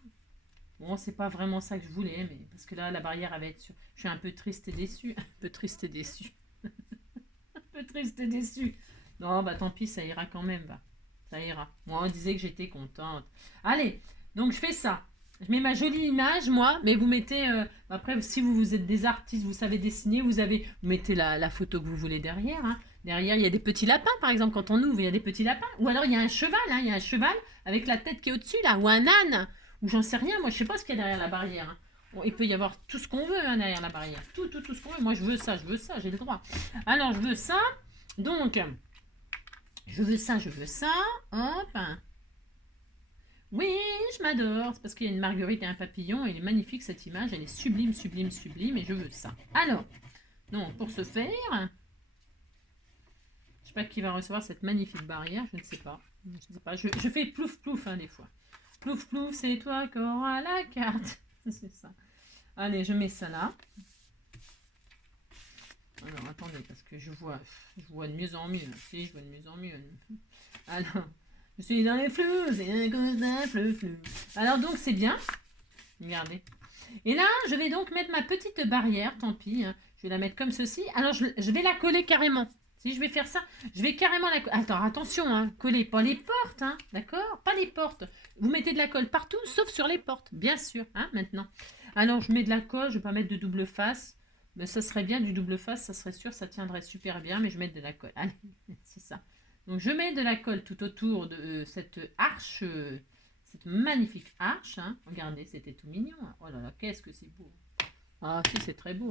bon, c'est pas vraiment ça que je voulais, mais parce que là, la barrière, elle va être sur... Je suis un peu triste et déçue. Un peu triste et déçue. Un peu triste et déçue. Non, bah tant pis, ça ira quand même, va. Ça ira. Moi, on disait que j'étais contente. Allez, donc je fais ça. Je mets ma jolie image, moi, mais vous mettez... après, si vous êtes des artistes, vous savez dessiner, vous mettez la photo que vous voulez derrière. Hein. Derrière, il y a des petits lapins, par exemple, quand on ouvre, il y a des petits lapins. Ou alors, il y a un cheval, hein, il y a un cheval avec la tête qui est au-dessus, là, ou un âne. Ou j'en sais rien, moi, je sais pas ce qu'il y a derrière la barrière. Hein. Bon, il peut y avoir tout ce qu'on veut hein, derrière la barrière. Tout ce qu'on veut. Moi, je veux ça, j'ai le droit. Alors, je veux ça. Donc... Je veux ça, hop. Oui, je m'adore. C'est parce qu'il y a une marguerite et un papillon. Elle est magnifique cette image. Elle est sublime, sublime, sublime. Et je veux ça. Alors, donc pour ce faire, je ne sais pas qui va recevoir cette magnifique barrière. Je ne sais pas. Je fais plouf, plouf hein, des fois. Plouf, plouf, c'est toi qui auras la carte. C'est ça. Allez, je mets ça là. Alors, attendez, parce que je vois de mieux en mieux. Si, je vois de mieux en mieux. Alors, je suis dans les flous, c'est un cause d'un flou. Alors, donc, c'est bien. Regardez. Et là, je vais donc mettre ma petite barrière, tant pis. Hein. Je vais la mettre comme ceci. Alors, je vais la coller carrément. Si je vais faire ça, je vais carrément la coller. Attends, attention, hein. Coller pas les portes, hein. D'accord? Pas les portes. Vous mettez de la colle partout, sauf sur les portes. Bien sûr, hein, maintenant. Alors, je mets de la colle, je ne vais pas mettre de double face. Mais ça serait bien du double face, ça serait sûr, ça tiendrait super bien, mais je vais mettre de la colle. Allez, c'est ça. Donc je mets de la colle tout autour de cette arche, cette magnifique arche. Hein. Regardez, c'était tout mignon. Hein. Oh là là, qu'est-ce que c'est beau. Ah si, c'est très beau.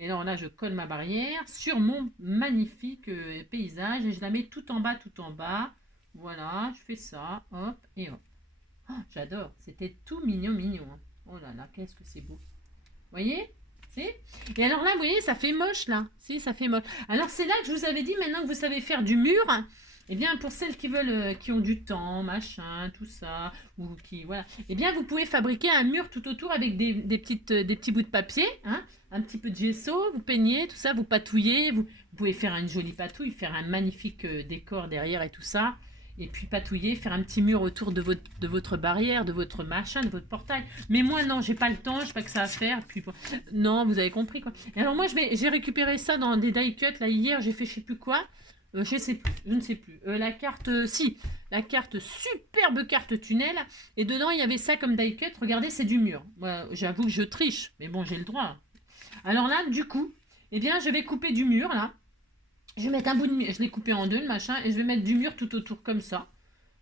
Et alors là, je colle ma barrière sur mon magnifique paysage et je la mets tout en bas, tout en bas. Voilà, je fais ça, hop et hop. Oh, j'adore, c'était tout mignon, mignon. Hein. Oh là là, qu'est-ce que c'est beau. Vous voyez ? Et alors là, vous voyez, ça fait moche, là. Si, ça fait moche. Alors, c'est là que je vous avais dit, maintenant que vous savez faire du mur, eh bien, pour celles qui veulent, qui ont du temps, machin, tout ça, ou qui, voilà, eh bien, vous pouvez fabriquer un mur tout autour avec des petits bouts de papier, hein, un petit peu de gesso, vous peignez, tout ça, vous patouillez, vous pouvez faire une jolie patouille, faire un magnifique décor derrière et tout ça. Et puis patouiller, faire un petit mur autour de votre barrière, de votre machin, de votre portail. Mais moi, non, j'ai pas le temps, j'ai pas que ça à faire. Puis, non, vous avez compris, quoi. Et alors moi, j'ai récupéré ça dans des die cuts. Là, hier, j'ai fait je sais plus quoi. Je sais plus, je ne sais plus. La carte, si, la carte, superbe carte tunnel. Et dedans, il y avait ça comme die cut. Regardez, c'est du mur. Moi, j'avoue que je triche, mais bon, j'ai le droit. Alors là, du coup, eh bien, je vais couper du mur, là. Je vais mettre un bout de mur, je l'ai coupé en deux, le machin, et je vais mettre du mur tout autour comme ça.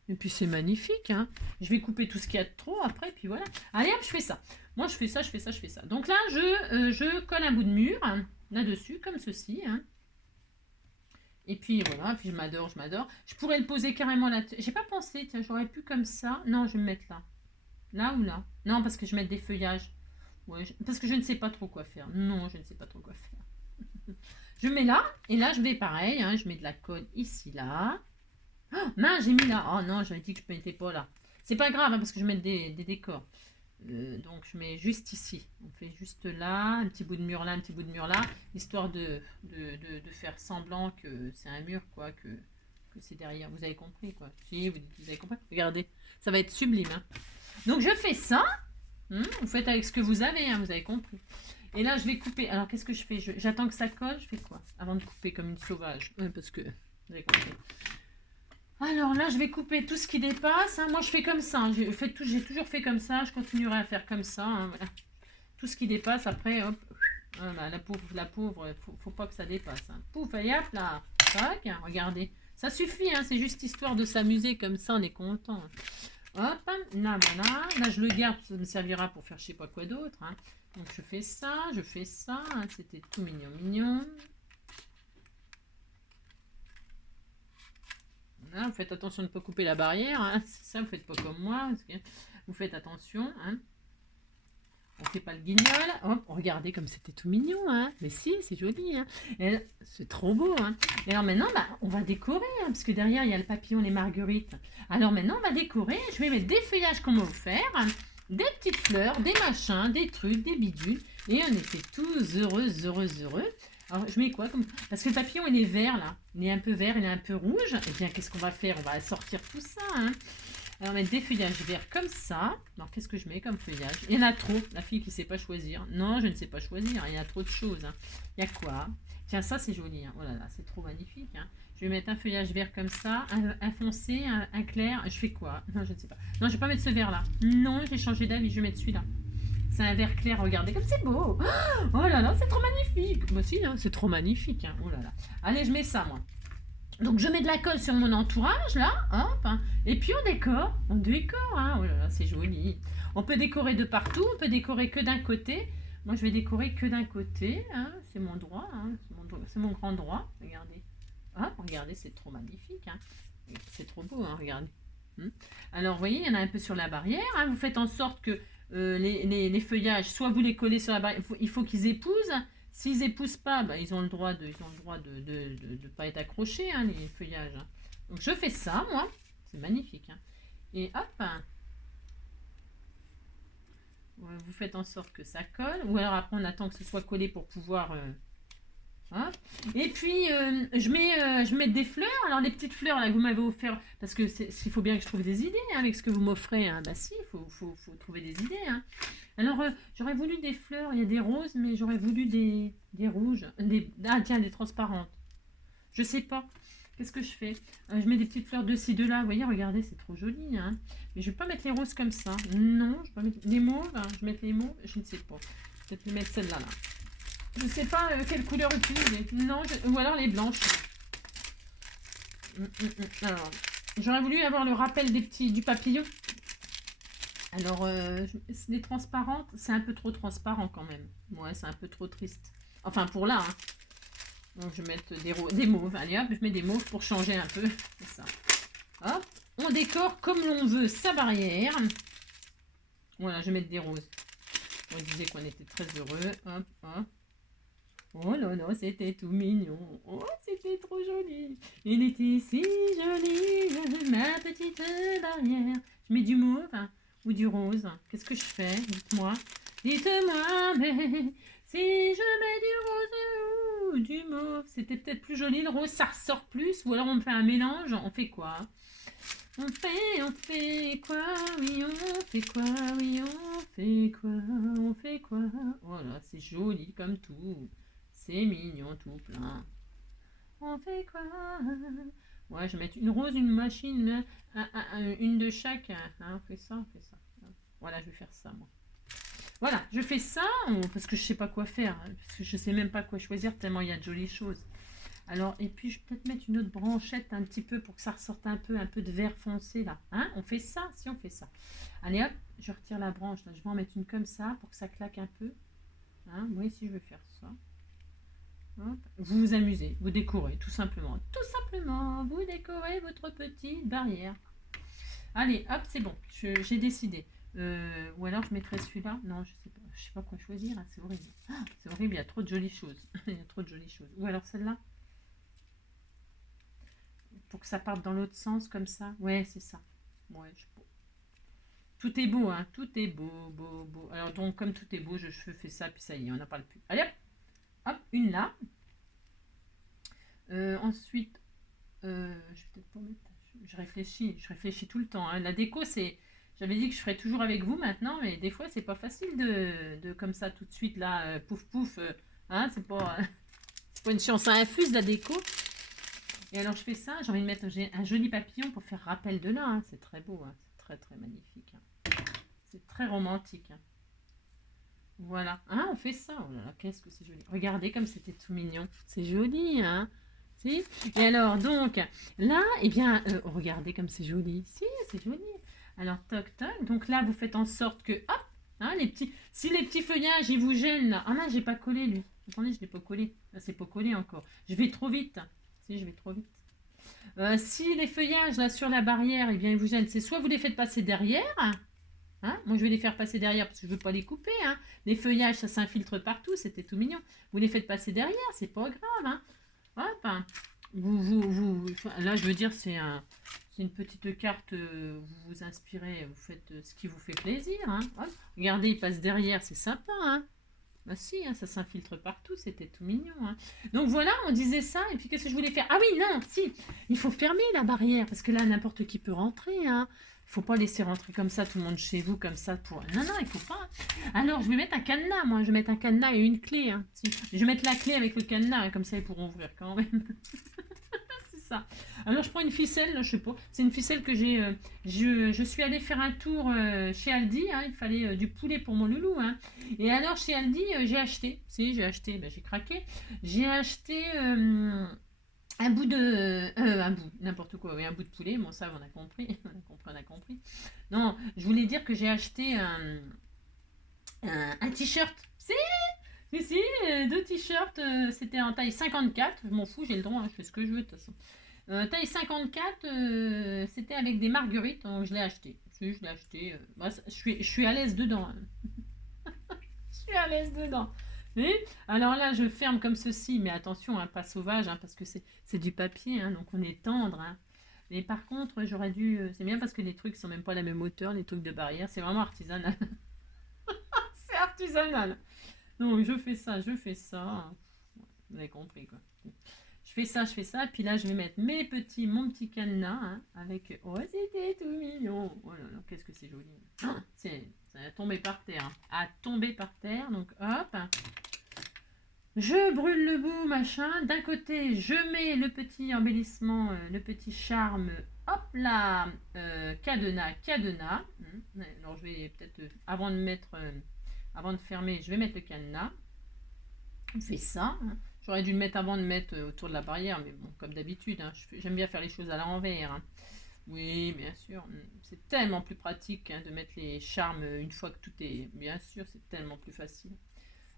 Et puis c'est magnifique, hein. Je vais couper tout ce qu'il y a de trop après, puis voilà. Allez hop, je fais ça. Moi, je fais ça, je fais ça, je fais ça. Donc là, je colle un bout de mur, hein, là-dessus, comme ceci, hein. Et puis voilà, puis je m'adore, je m'adore. Je pourrais le poser carrément là. J'ai pas pensé, tiens, j'aurais pu comme ça. Non, je vais me mettre là. Là ou là? Non, parce que je vais mettre des feuillages. Ouais, parce que je ne sais pas trop quoi faire. Non, je ne sais pas trop quoi faire. Je mets là, et là je vais pareil, hein, je mets de la colle ici, là. Oh, mince, j'ai mis là. Oh non, j'avais dit que je ne mettais pas là. C'est pas grave, hein, parce que je mets des décors. Donc je mets juste ici. On fait juste là, un petit bout de mur là, un petit bout de mur là, histoire de faire semblant que c'est un mur, quoi, que c'est derrière. Vous avez compris, quoi. Si, vous avez compris. Regardez, ça va être sublime. Hein. Donc je fais ça. Vous faites avec ce que vous avez, hein, vous avez compris. Et là, je vais couper. Alors, qu'est-ce que je fais? J'attends que ça colle. Je fais quoi? Avant de couper comme une sauvage. Parce que, vous avez compris. Alors là, je vais couper tout ce qui dépasse. Hein. Moi, je fais comme ça. Hein. J'ai toujours fait comme ça. Je continuerai à faire comme ça. Hein, voilà. Tout ce qui dépasse, après, hop. Voilà, la pauvre, faut pas que ça dépasse. Hein. Pouf, allez hop, là. Tac, hein, regardez. Ça suffit, hein, c'est juste histoire de s'amuser comme ça, on est content. Hop, là, voilà. Là, je le garde, ça me servira pour faire je sais pas quoi d'autre. Hein. Donc, je fais ça. Hein. C'était tout mignon, mignon. Là, vous faites attention de ne pas couper la barrière. Hein. Ça, vous faites pas comme moi. Parce que vous faites attention. Hein. On fait pas le guignol. Hop, regardez comme c'était tout mignon. Hein. Mais si, c'est joli. Hein. C'est trop beau. Hein. Et alors maintenant, bah, on va décorer. Hein, parce que derrière, il y a le papillon, les marguerites. Alors maintenant, on va décorer. Je vais mettre des feuillages qu'on m'a offert. Hein, des petites fleurs, des machins, des trucs, des bidules. Et on était tous heureux. Alors, je mets quoi comme... Parce que le papillon, il est vert, là. Il est un peu vert, il est un peu rouge. Eh bien, qu'est-ce qu'on va faire? On va sortir tout ça, hein. Alors, on met des feuillages verts comme ça. Alors, qu'est-ce que je mets comme feuillage? Il y en a trop. La fille qui ne sait pas choisir. Non, je ne sais pas choisir. Il y a trop de choses. Hein. Il y a quoi? Tiens, ça, c'est joli. Hein. Oh là là, c'est trop magnifique. Hein. Je vais mettre un feuillage vert comme ça. Un foncé, un clair. Je fais quoi? Non, je ne sais pas. Non, je ne vais pas mettre ce vert-là. Non, j'ai changé d'avis. Je vais mettre celui-là. C'est un vert clair, regardez comme c'est beau. Oh là là, c'est trop magnifique. Moi aussi, hein, c'est trop magnifique. Hein. Oh là là. Allez, je mets ça, moi. Donc, je mets de la colle sur mon entourage, là. Hop. Hein. Et puis, on décore. Hein. Oh là là, c'est joli. On peut décorer de partout. On peut décorer que d'un côté. Moi, je vais décorer que d'un côté. Hein. C'est mon droit. Hein. C'est mon grand droit. Regardez. Hop, regardez, c'est trop magnifique. Hein. C'est trop beau, hein, regardez. Alors, vous voyez, il y en a un peu sur la barrière. Hein. Vous faites en sorte que les feuillages, soit vous les collez sur la barrière, il faut qu'ils épousent. S'ils épousent pas, bah, ils ont le droit de pas être accrochés, hein, les feuillages. Hein. Donc je fais ça, moi. C'est magnifique. Hein. Et hop. Hein. Vous faites en sorte que ça colle. Ou alors après, on attend que ce soit collé pour pouvoir... Hein. Et puis, je mets des fleurs. Alors, les petites fleurs là, que vous m'avez offert, parce que il faut bien que je trouve des idées hein, avec ce que vous m'offrez. Hein. Bah si, il faut trouver des idées. Hein. Alors, j'aurais voulu des fleurs. Il y a des roses, mais j'aurais voulu des rouges. Ah tiens, des transparentes. Je sais pas. Qu'est-ce que je fais? Je mets des petites fleurs de ci, de là. Vous voyez, regardez, c'est trop joli. Hein. Mais je vais pas mettre les roses comme ça. Non, je vais pas mettre les mauves. Hein. Je vais mettre les mauves. Je ne sais pas. Peut-être mettre celle-là. Là. Je sais pas quelle couleur utiliser. Non, ou alors les blanches. Alors, j'aurais voulu avoir le rappel du papillon. Alors, les transparentes, c'est un peu trop transparent quand même. Ouais, c'est un peu trop triste. Enfin, pour là. Hein. Donc, je vais mettre des mauves. Allez hop, je mets des mauves pour changer un peu. C'est ça. Hop, on décore comme l'on veut sa barrière. Voilà, je vais mettre des roses. On disait qu'on était très heureux. Hop, hop. Oh là là, c'était tout mignon. Oh, c'était trop joli. Il était si joli, ma petite barrière. Je mets du mauve hein, ou du rose. Qu'est-ce que je fais? Dites-moi. Dites-moi, mais si je mets du rose ou du mauve? C'était peut-être plus joli le rose, ça ressort plus. Ou alors on fait un mélange, on fait quoi? On fait quoi? Oui, on fait quoi? Oui, on fait quoi? On fait quoi? Voilà, c'est joli comme tout. C'est mignon tout plein. On fait quoi? Ouais, je vais mettre une rose, une machine, une de chaque. Hein, on fait ça, on fait ça. Voilà, je vais faire ça, moi. Voilà, je fais ça parce que je sais pas quoi faire. Hein, parce que je sais même pas quoi choisir tellement il y a de jolies choses. Alors, et puis je vais peut-être mettre une autre branchette un petit peu pour que ça ressorte un peu de vert foncé là. Hein, on fait ça, si on fait ça. Allez hop, je retire la branche là. Je vais en mettre une comme ça pour que ça claque un peu. Hein, moi ici je vais faire ça. Hop. Vous vous amusez, vous décorez tout simplement. Tout simplement, vous décorez votre petite barrière. Allez, hop, c'est bon, j'ai décidé. Ou alors je mettrai celui-là. Non, je sais pas quoi choisir. Hein, c'est horrible. Ah, c'est horrible, il y a trop de jolies choses. Il y a trop de jolies choses. Ou alors celle-là. Pour que ça parte dans l'autre sens comme ça. Ouais, c'est ça. Ouais, tout est beau, hein. Tout est beau, beau, beau. Alors donc, comme tout est beau, je fais ça, puis ça y est, on n'en parle plus. Allez, hop, hop, une là. Ensuite, je vais peut-être pas mettre. Je réfléchis tout le temps. Hein. La déco, c'est. J'avais dit que je ferais toujours avec vous maintenant, mais des fois, c'est pas facile de comme ça tout de suite là, pouf pouf. Hein, c'est pas une science infuse la déco. Et alors je fais ça, j'ai envie de mettre un joli papillon pour faire rappel de là. Hein. C'est très beau, hein. C'est très très magnifique. Hein. C'est très romantique. Hein. Voilà. Hein, on fait ça. Oh là là, qu'est-ce que c'est joli. Regardez comme c'était tout mignon. C'est joli, hein. Si. Et alors, donc, là, eh bien, regardez comme c'est joli. Si, c'est joli. Alors, toc, toc. Donc là, vous faites en sorte que, hop, hein, si les petits feuillages, ils vous gênent, là. Ah là, j'ai pas collé, lui. Attendez, je l'ai pas collé. Là, c'est pas collé encore. Je vais trop vite. Si, je vais trop vite. Si les feuillages, là, sur la barrière, eh bien, ils vous gênent, c'est soit vous les faites passer derrière. Hein, moi, je vais les faire passer derrière parce que je ne veux pas les couper. Hein. Les feuillages, ça s'infiltre partout. C'était tout mignon. Vous les faites passer derrière. C'est pas grave. Hein. Hop, hein. Là, je veux dire, c'est une petite carte. Vous vous inspirez. Vous faites ce qui vous fait plaisir. Hein. Regardez, il passe derrière. C'est sympa. Hein. Bah si, hein, ça s'infiltre partout. C'était tout mignon. Hein. Donc voilà, on disait ça. Et puis, qu'est-ce que je voulais faire? Ah oui, non, si. Il faut fermer la barrière. Parce que là, n'importe qui peut rentrer. Hein. Il ne faut pas laisser rentrer comme ça tout le monde chez vous, comme ça. Non, il ne faut pas. Alors, je vais mettre un cadenas, moi. Je vais mettre un cadenas et une clé. Hein. Si. Je vais mettre la clé avec le cadenas, hein, comme ça, ils pourront ouvrir quand même. C'est ça. Alors, je prends une ficelle, je sais pas. C'est une ficelle que j'ai... je suis allée faire un tour chez Aldi. Hein. Il fallait du poulet pour mon loulou. Hein. Et alors, chez Aldi, j'ai acheté. Si, j'ai acheté. Ben, j'ai craqué. J'ai acheté... un bout n'importe quoi, oui, un bout de poulet, bon ça on a compris, on a compris. Non, je voulais dire que j'ai acheté un t-shirt. Si, 2 t-shirts, c'était en taille 54, je m'en fous, j'ai le droit, hein, je fais ce que je veux de toute façon. Taille 54, c'était avec des marguerites, donc je l'ai acheté. Si, je l'ai acheté, je suis à l'aise dedans. Hein. Je suis à l'aise dedans. Et alors là, je ferme comme ceci, mais attention, hein, pas sauvage, hein, parce que c'est du papier, hein, donc on est tendre. Hein. Mais par contre, j'aurais dû... c'est bien parce que les trucs sont même pas la même hauteur, les trucs de barrière, c'est vraiment artisanal. C'est artisanal. Donc je fais ça. Vous avez compris quoi. Je fais ça, puis là je vais mettre mon petit cadenas, hein, avec... Oh, c'était tout mignon. Oh là là, qu'est-ce que c'est joli. Oh, ça a tombé par terre. Hein. A tombé par terre, donc hop. Je brûle le bout, machin. D'un côté, je mets le petit embellissement, le petit charme. Hop là, cadenas. Alors je vais peut-être, avant de fermer, je vais mettre le cadenas. On fait ça. Hein. J'aurais dû le mettre avant de mettre autour de la barrière, mais bon, comme d'habitude, hein, j'aime bien faire les choses à l'envers. Hein. Oui, bien sûr. C'est tellement plus pratique hein, de mettre les charmes une fois que tout est... Bien sûr, c'est tellement plus facile.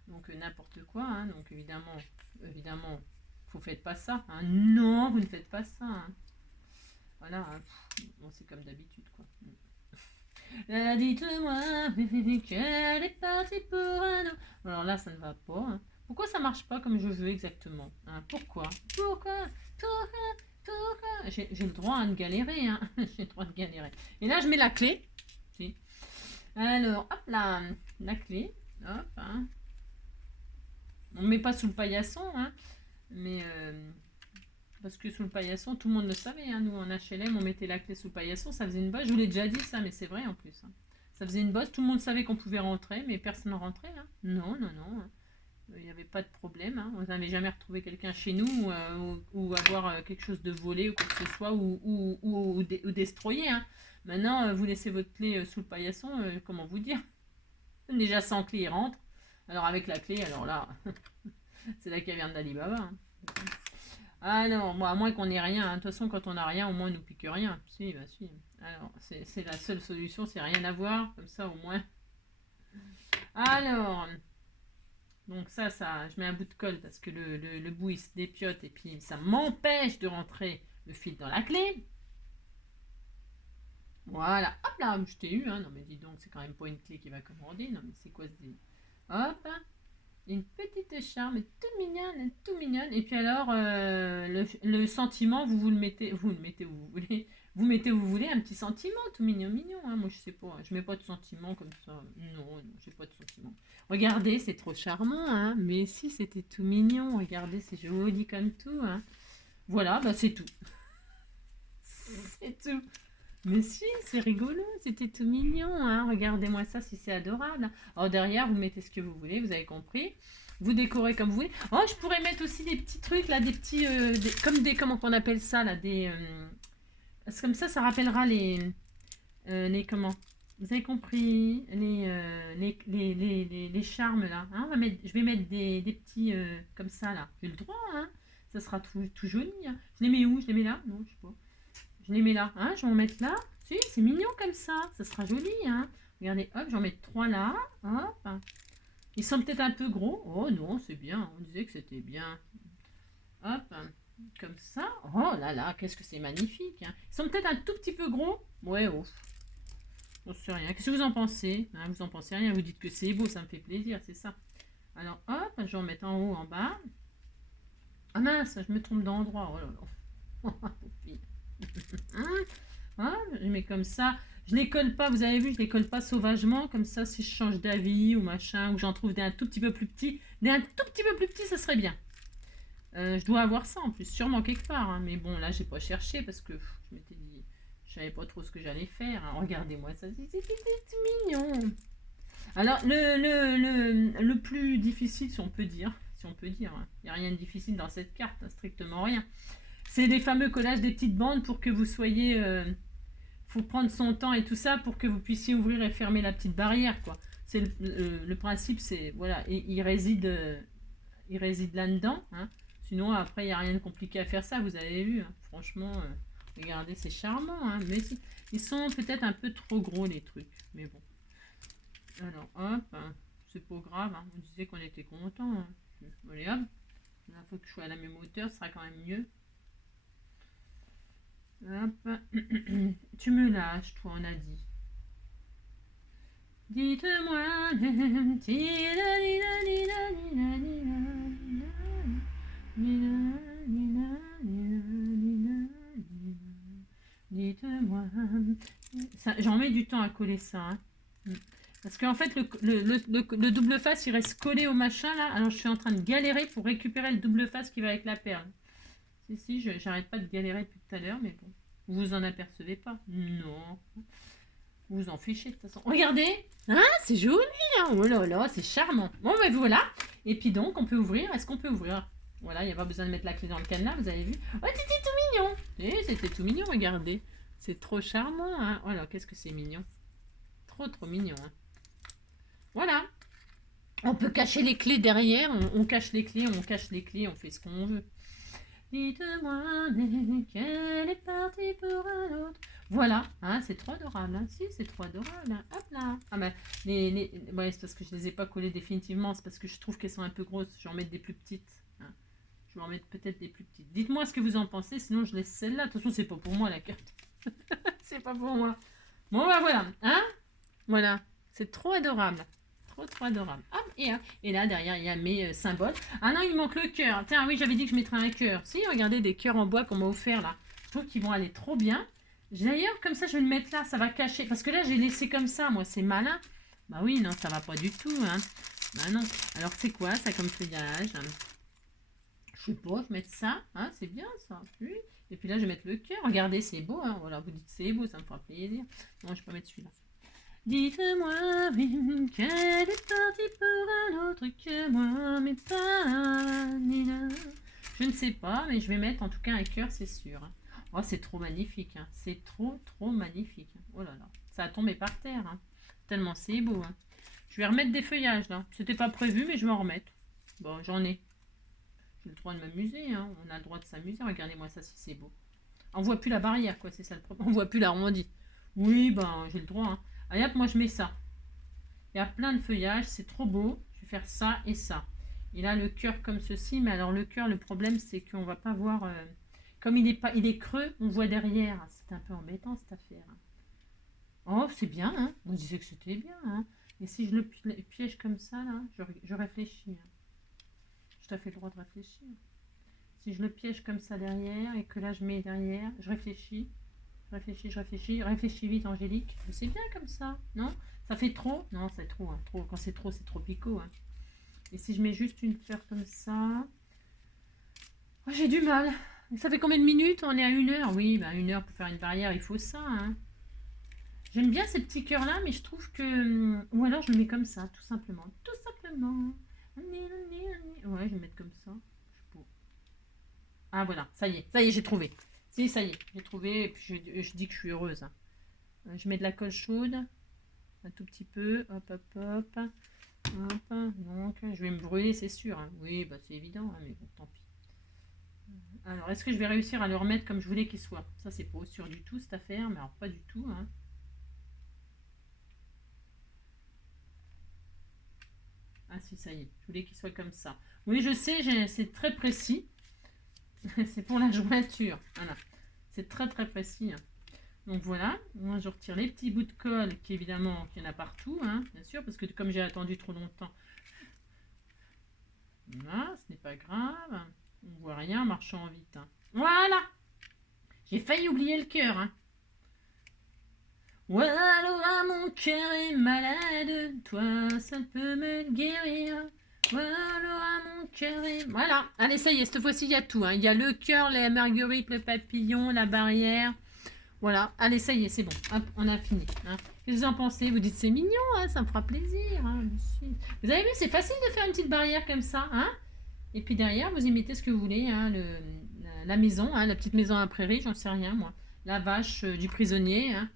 Donc n'importe quoi. Hein. Donc évidemment, vous ne faites pas ça. Hein. Non, vous ne faites pas ça. Hein. Voilà. Hein. Bon, c'est comme d'habitude, quoi. Dites-moi qu'elle est partie pour un autre. Alors là, ça ne va pas. Hein. Pourquoi ça marche pas comme je veux exactement hein. Pourquoi j'ai le droit hein, de galérer. Hein. J'ai le droit de galérer. Et là, je mets la clé. Si. Alors, hop là, la clé. Hop. Hein. On ne met pas sous le paillasson. Hein. Mais parce que sous le paillasson, tout le monde le savait. Hein. Nous, en HLM, on mettait la clé sous le paillasson, ça faisait une bosse. Je vous l'ai déjà dit ça, mais c'est vrai en plus. Hein. Ça faisait une bosse, tout le monde savait qu'on pouvait rentrer, mais personne ne rentrait. Hein. Non, non, non. Hein. Il n'y avait pas de problème. Hein. On n'avait jamais retrouvé quelqu'un chez nous ou avoir quelque chose de volé ou quoi que ce soit ou destroyer. Hein. Maintenant, vous laissez votre clé sous le paillasson, comment vous dire? Déjà sans clé, il rentre. Alors avec la clé, alors là, c'est la caverne d'Alibaba. Hein. Ah non, moi, à moins qu'on n'ait rien. Hein. De toute façon, quand on n'a rien, au moins on ne nous pique rien. Si, bah si. Alors, c'est la seule solution, c'est rien à voir. Comme ça, au moins. Alors, donc ça, je mets un bout de colle parce que le bout, il se dépiote et puis ça m'empêche de rentrer le fil dans la clé. Voilà, hop là, je t'ai eu. Hein. Non mais dis donc, c'est quand même pas une clé qui va commander. Non mais c'est quoi ce délire? Hop, une petite charme toute mignonne, tout mignonne. Et puis alors, le sentiment, vous le mettez où vous voulez. Vous mettez où vous voulez, un petit sentiment tout mignon, mignon. Hein. Moi, je sais pas, je mets pas de sentiment comme ça. Non, non, j'ai pas de sentiment. Regardez, c'est trop charmant, hein. Mais si, c'était tout mignon. Regardez, c'est joli comme tout, hein. Voilà, bah c'est tout. C'est tout. Mais si, c'est rigolo, c'était tout mignon, hein. Regardez-moi ça, si c'est adorable. Alors derrière, vous mettez ce que vous voulez, vous avez compris. Vous décorez comme vous voulez. Oh, je pourrais mettre aussi des petits trucs, là, des petits... comme des... Comment on appelle ça, là, des... parce que comme ça rappellera les comment? Vous avez compris? Les charmes, là. Hein, je vais mettre des petits... comme ça, là. J'ai le droit, hein. Ça sera tout joli, hein. Je les mets où? Je les mets là? Non, je sais pas. Je les mets là, hein, je vais en mettre là. Si, c'est mignon comme ça sera joli, hein. Regardez, hop, j'en mets 3 là, hop. Ils sont peut-être un peu gros. Oh non, c'est bien, on disait que c'était bien. Hop, comme ça. Oh là là, qu'est-ce que c'est magnifique. Hein. Ils sont peut-être un tout petit peu gros. Ouais, oh. On sait rien. Qu'est-ce que vous en pensez? Hein, vous en pensez rien, vous dites que c'est beau, ça me fait plaisir, c'est ça. Alors, hop, je vais en mettre en haut, en bas. Ah mince, je me trompe d'endroit. Oh là là. Hein, je mets comme ça. Je les colle pas, vous avez vu, je les colle pas sauvagement. Comme ça, si je change d'avis ou machin, ou j'en trouve des un tout petit peu plus petits, ça serait bien. Je dois avoir ça en plus, sûrement quelque part. Hein, mais bon, là, j'ai pas cherché parce que je m'étais dit, je savais pas trop ce que j'allais faire. Hein. Regardez-moi ça, c'est mignon. Alors, le plus difficile, si on peut dire, il n'y a rien de difficile dans cette carte, hein, strictement rien. C'est les fameux collages des petites bandes pour que vous soyez... faut prendre son temps et tout ça pour que vous puissiez ouvrir et fermer la petite barrière, quoi. C'est le principe, c'est... Voilà, et il réside là-dedans. Hein. Sinon, après, il n'y a rien de compliqué à faire ça, vous avez vu. Hein. Franchement, regardez, c'est charmant. Hein. Mais ils sont peut-être un peu trop gros, les trucs. Mais bon. Alors, hop, hein. C'est pas grave. Hein. On disait qu'on était content. Hein. Allez, hop. Il faut que je sois à la même hauteur, ce sera quand même mieux. Hop. Tu me lâches, toi, on a dit. Dites-moi. Dites-moi. J'en mets du temps à coller ça. Hein. Parce qu'en fait, le double face, il reste collé au machin là. Alors, je suis en train de galérer pour récupérer le double face qui va avec la perle. Si, j'arrête pas de galérer depuis tout à l'heure, mais bon. Vous vous en apercevez pas? Non. Vous vous en fichez de toute façon. Regardez! Hein, c'est joli! Hein, oh là là, c'est charmant. Bon, ben voilà. Et puis donc, on peut ouvrir. Est-ce qu'on peut ouvrir? Voilà, il n'y a pas besoin de mettre la clé dans le cadenas, vous avez vu? Oh, c'était tout mignon! C'était tout mignon, regardez. C'est trop charmant, hein. Oh là, qu'est-ce que c'est mignon. Trop mignon, hein. Voilà. On peut cacher les clés derrière. On cache les clés, on fait ce qu'on veut. Dites-moi qu'elle est partie pour un autre. Voilà, hein, c'est trop adorable. Hein. Si, c'est trop adorable. Hein. Hop là. Ah ben, ouais, c'est parce que je les ai pas collées définitivement. C'est parce que je trouve qu'elles sont un peu grosses. Je vais en mettre des plus petites. Hein. Je vais en mettre peut-être des plus petites. Dites-moi ce que vous en pensez, sinon je laisse celle-là. De toute façon, c'est pas pour moi la carte. C'est pas pour moi. Bon, ben voilà. Hein, voilà. C'est trop adorable. Trop adorable. Hop, et là, derrière, il y a mes symboles. Ah non, il manque le cœur. Tiens, oui, j'avais dit que je mettrais un cœur. Si, regardez, des cœurs en bois qu'on m'a offert là. Je trouve qu'ils vont aller trop bien. D'ailleurs, comme ça, je vais le mettre là. Ça va cacher. Parce que là, j'ai laissé comme ça. Moi, c'est malin. Bah oui, non, ça va pas du tout. Hein. Bah non. Alors, c'est quoi ça comme feuillage? Je sais pas, je vais mettre ça, hein, c'est bien ça. Oui. Et puis là, je vais mettre le cœur. Regardez, c'est beau, hein. Voilà, vous dites c'est beau, ça me fera plaisir. Non, je vais pas mettre celui-là. Dites-moi, oui, qu'elle est partie pour un autre que moi, mais pas Nina. Je ne sais pas, mais je vais mettre en tout cas un cœur, c'est sûr. Oh, c'est trop magnifique, hein. C'est trop, trop magnifique. Oh là là, ça a tombé par terre, hein. Tellement c'est beau, hein. Je vais remettre des feuillages, là. C'était pas prévu, mais je vais en remettre. Bon, j'en ai. J'ai le droit de m'amuser, hein. On a le droit de s'amuser. Regardez-moi ça, si c'est beau. On voit plus la barrière, quoi, c'est ça le problème. On voit plus l'arrondi. Oui, ben, j'ai le droit, hein. Allez hop, moi je mets ça. Il y a plein de feuillages, c'est trop beau. Je vais faire ça et ça. Et là, le cœur comme ceci. Mais alors, le cœur, le problème, c'est qu'on va pas voir... comme il est creux, on voit derrière. C'est un peu embêtant, cette affaire. Oh, c'est bien, hein. On disait que c'était bien, hein. Et si je le piège comme ça, là, je réfléchis. Hein. Je t'ai fait le droit de réfléchir. Si je le piège comme ça derrière et que là, je mets derrière, je réfléchis. Réfléchis vite, Angélique. C'est bien comme ça, non? Ça fait trop? Non, c'est trop, hein, trop. Quand c'est trop picot. Hein. Et si je mets juste une fleur comme ça... Oh, j'ai du mal. Ça fait combien de minutes? On est à 1 heure. Oui, bah 1 heure pour faire une barrière, il faut ça. Hein. J'aime bien ces petits cœurs-là, mais je trouve que... Ou alors je le mets comme ça, tout simplement. Tout simplement. Ouais, je vais mettre comme ça. Ah, voilà, ça y est, j'ai trouvé. Si, ça y est, j'ai trouvé, et puis je dis que je suis heureuse. Hein. Je mets de la colle chaude, un tout petit peu, hop, hop, hop, hop, donc je vais me brûler, c'est sûr. Hein. Oui, bah c'est évident, hein, mais bon, tant pis. Alors, est-ce que je vais réussir à le remettre comme je voulais qu'il soit? Ça, c'est pas sûr du tout, cette affaire, mais alors pas du tout. Hein. Ah si, ça y est, je voulais qu'il soit comme ça. Oui, je sais, c'est très précis. C'est pour la jointure, voilà. C'est très très précis. Hein. Donc voilà, moi je retire les petits bouts de colle qui évidemment qu'il y en a partout, hein, bien sûr, parce que comme j'ai attendu trop longtemps. Voilà, ce n'est pas grave. On voit rien en marchant vite. Hein. Voilà. J'ai failli oublier le cœur. Hein. Voilà, mon cœur est malade, toi ça peut me guérir. Voilà, mon cœur est... Voilà, allez ça y est, cette fois-ci il y a tout. Hein. Il y a le cœur, les marguerites, le papillon, la barrière. Voilà, allez, ça y est, c'est bon. Hop, on a fini. Hein. Qu'est-ce que vous en pensez? Vous dites c'est mignon, hein, ça me fera plaisir. Hein, vous avez vu, c'est facile de faire une petite barrière comme ça. Hein. Et puis derrière, vous y mettez ce que vous voulez. Hein, la maison, hein, la petite maison à prairie, j'en sais rien, moi. La vache du prisonnier. Hein,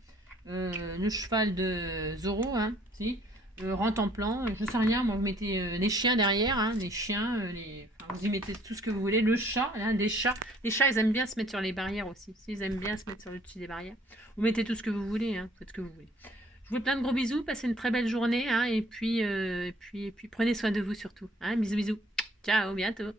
le cheval de Zorro. Hein, si. Rente en plan, je sais rien. Moi, vous mettez les chiens derrière. Hein, les chiens, enfin, vous y mettez tout ce que vous voulez. Le chat, hein, les chats, ils aiment bien se mettre sur les barrières aussi. Ils aiment bien se mettre sur le dessus des barrières. Vous mettez tout ce que vous voulez. Hein, faites ce que vous voulez. Je vous fais plein de gros bisous. Passez une très belle journée. Hein, et puis prenez soin de vous surtout. Hein, bisous, bisous. Ciao, bientôt.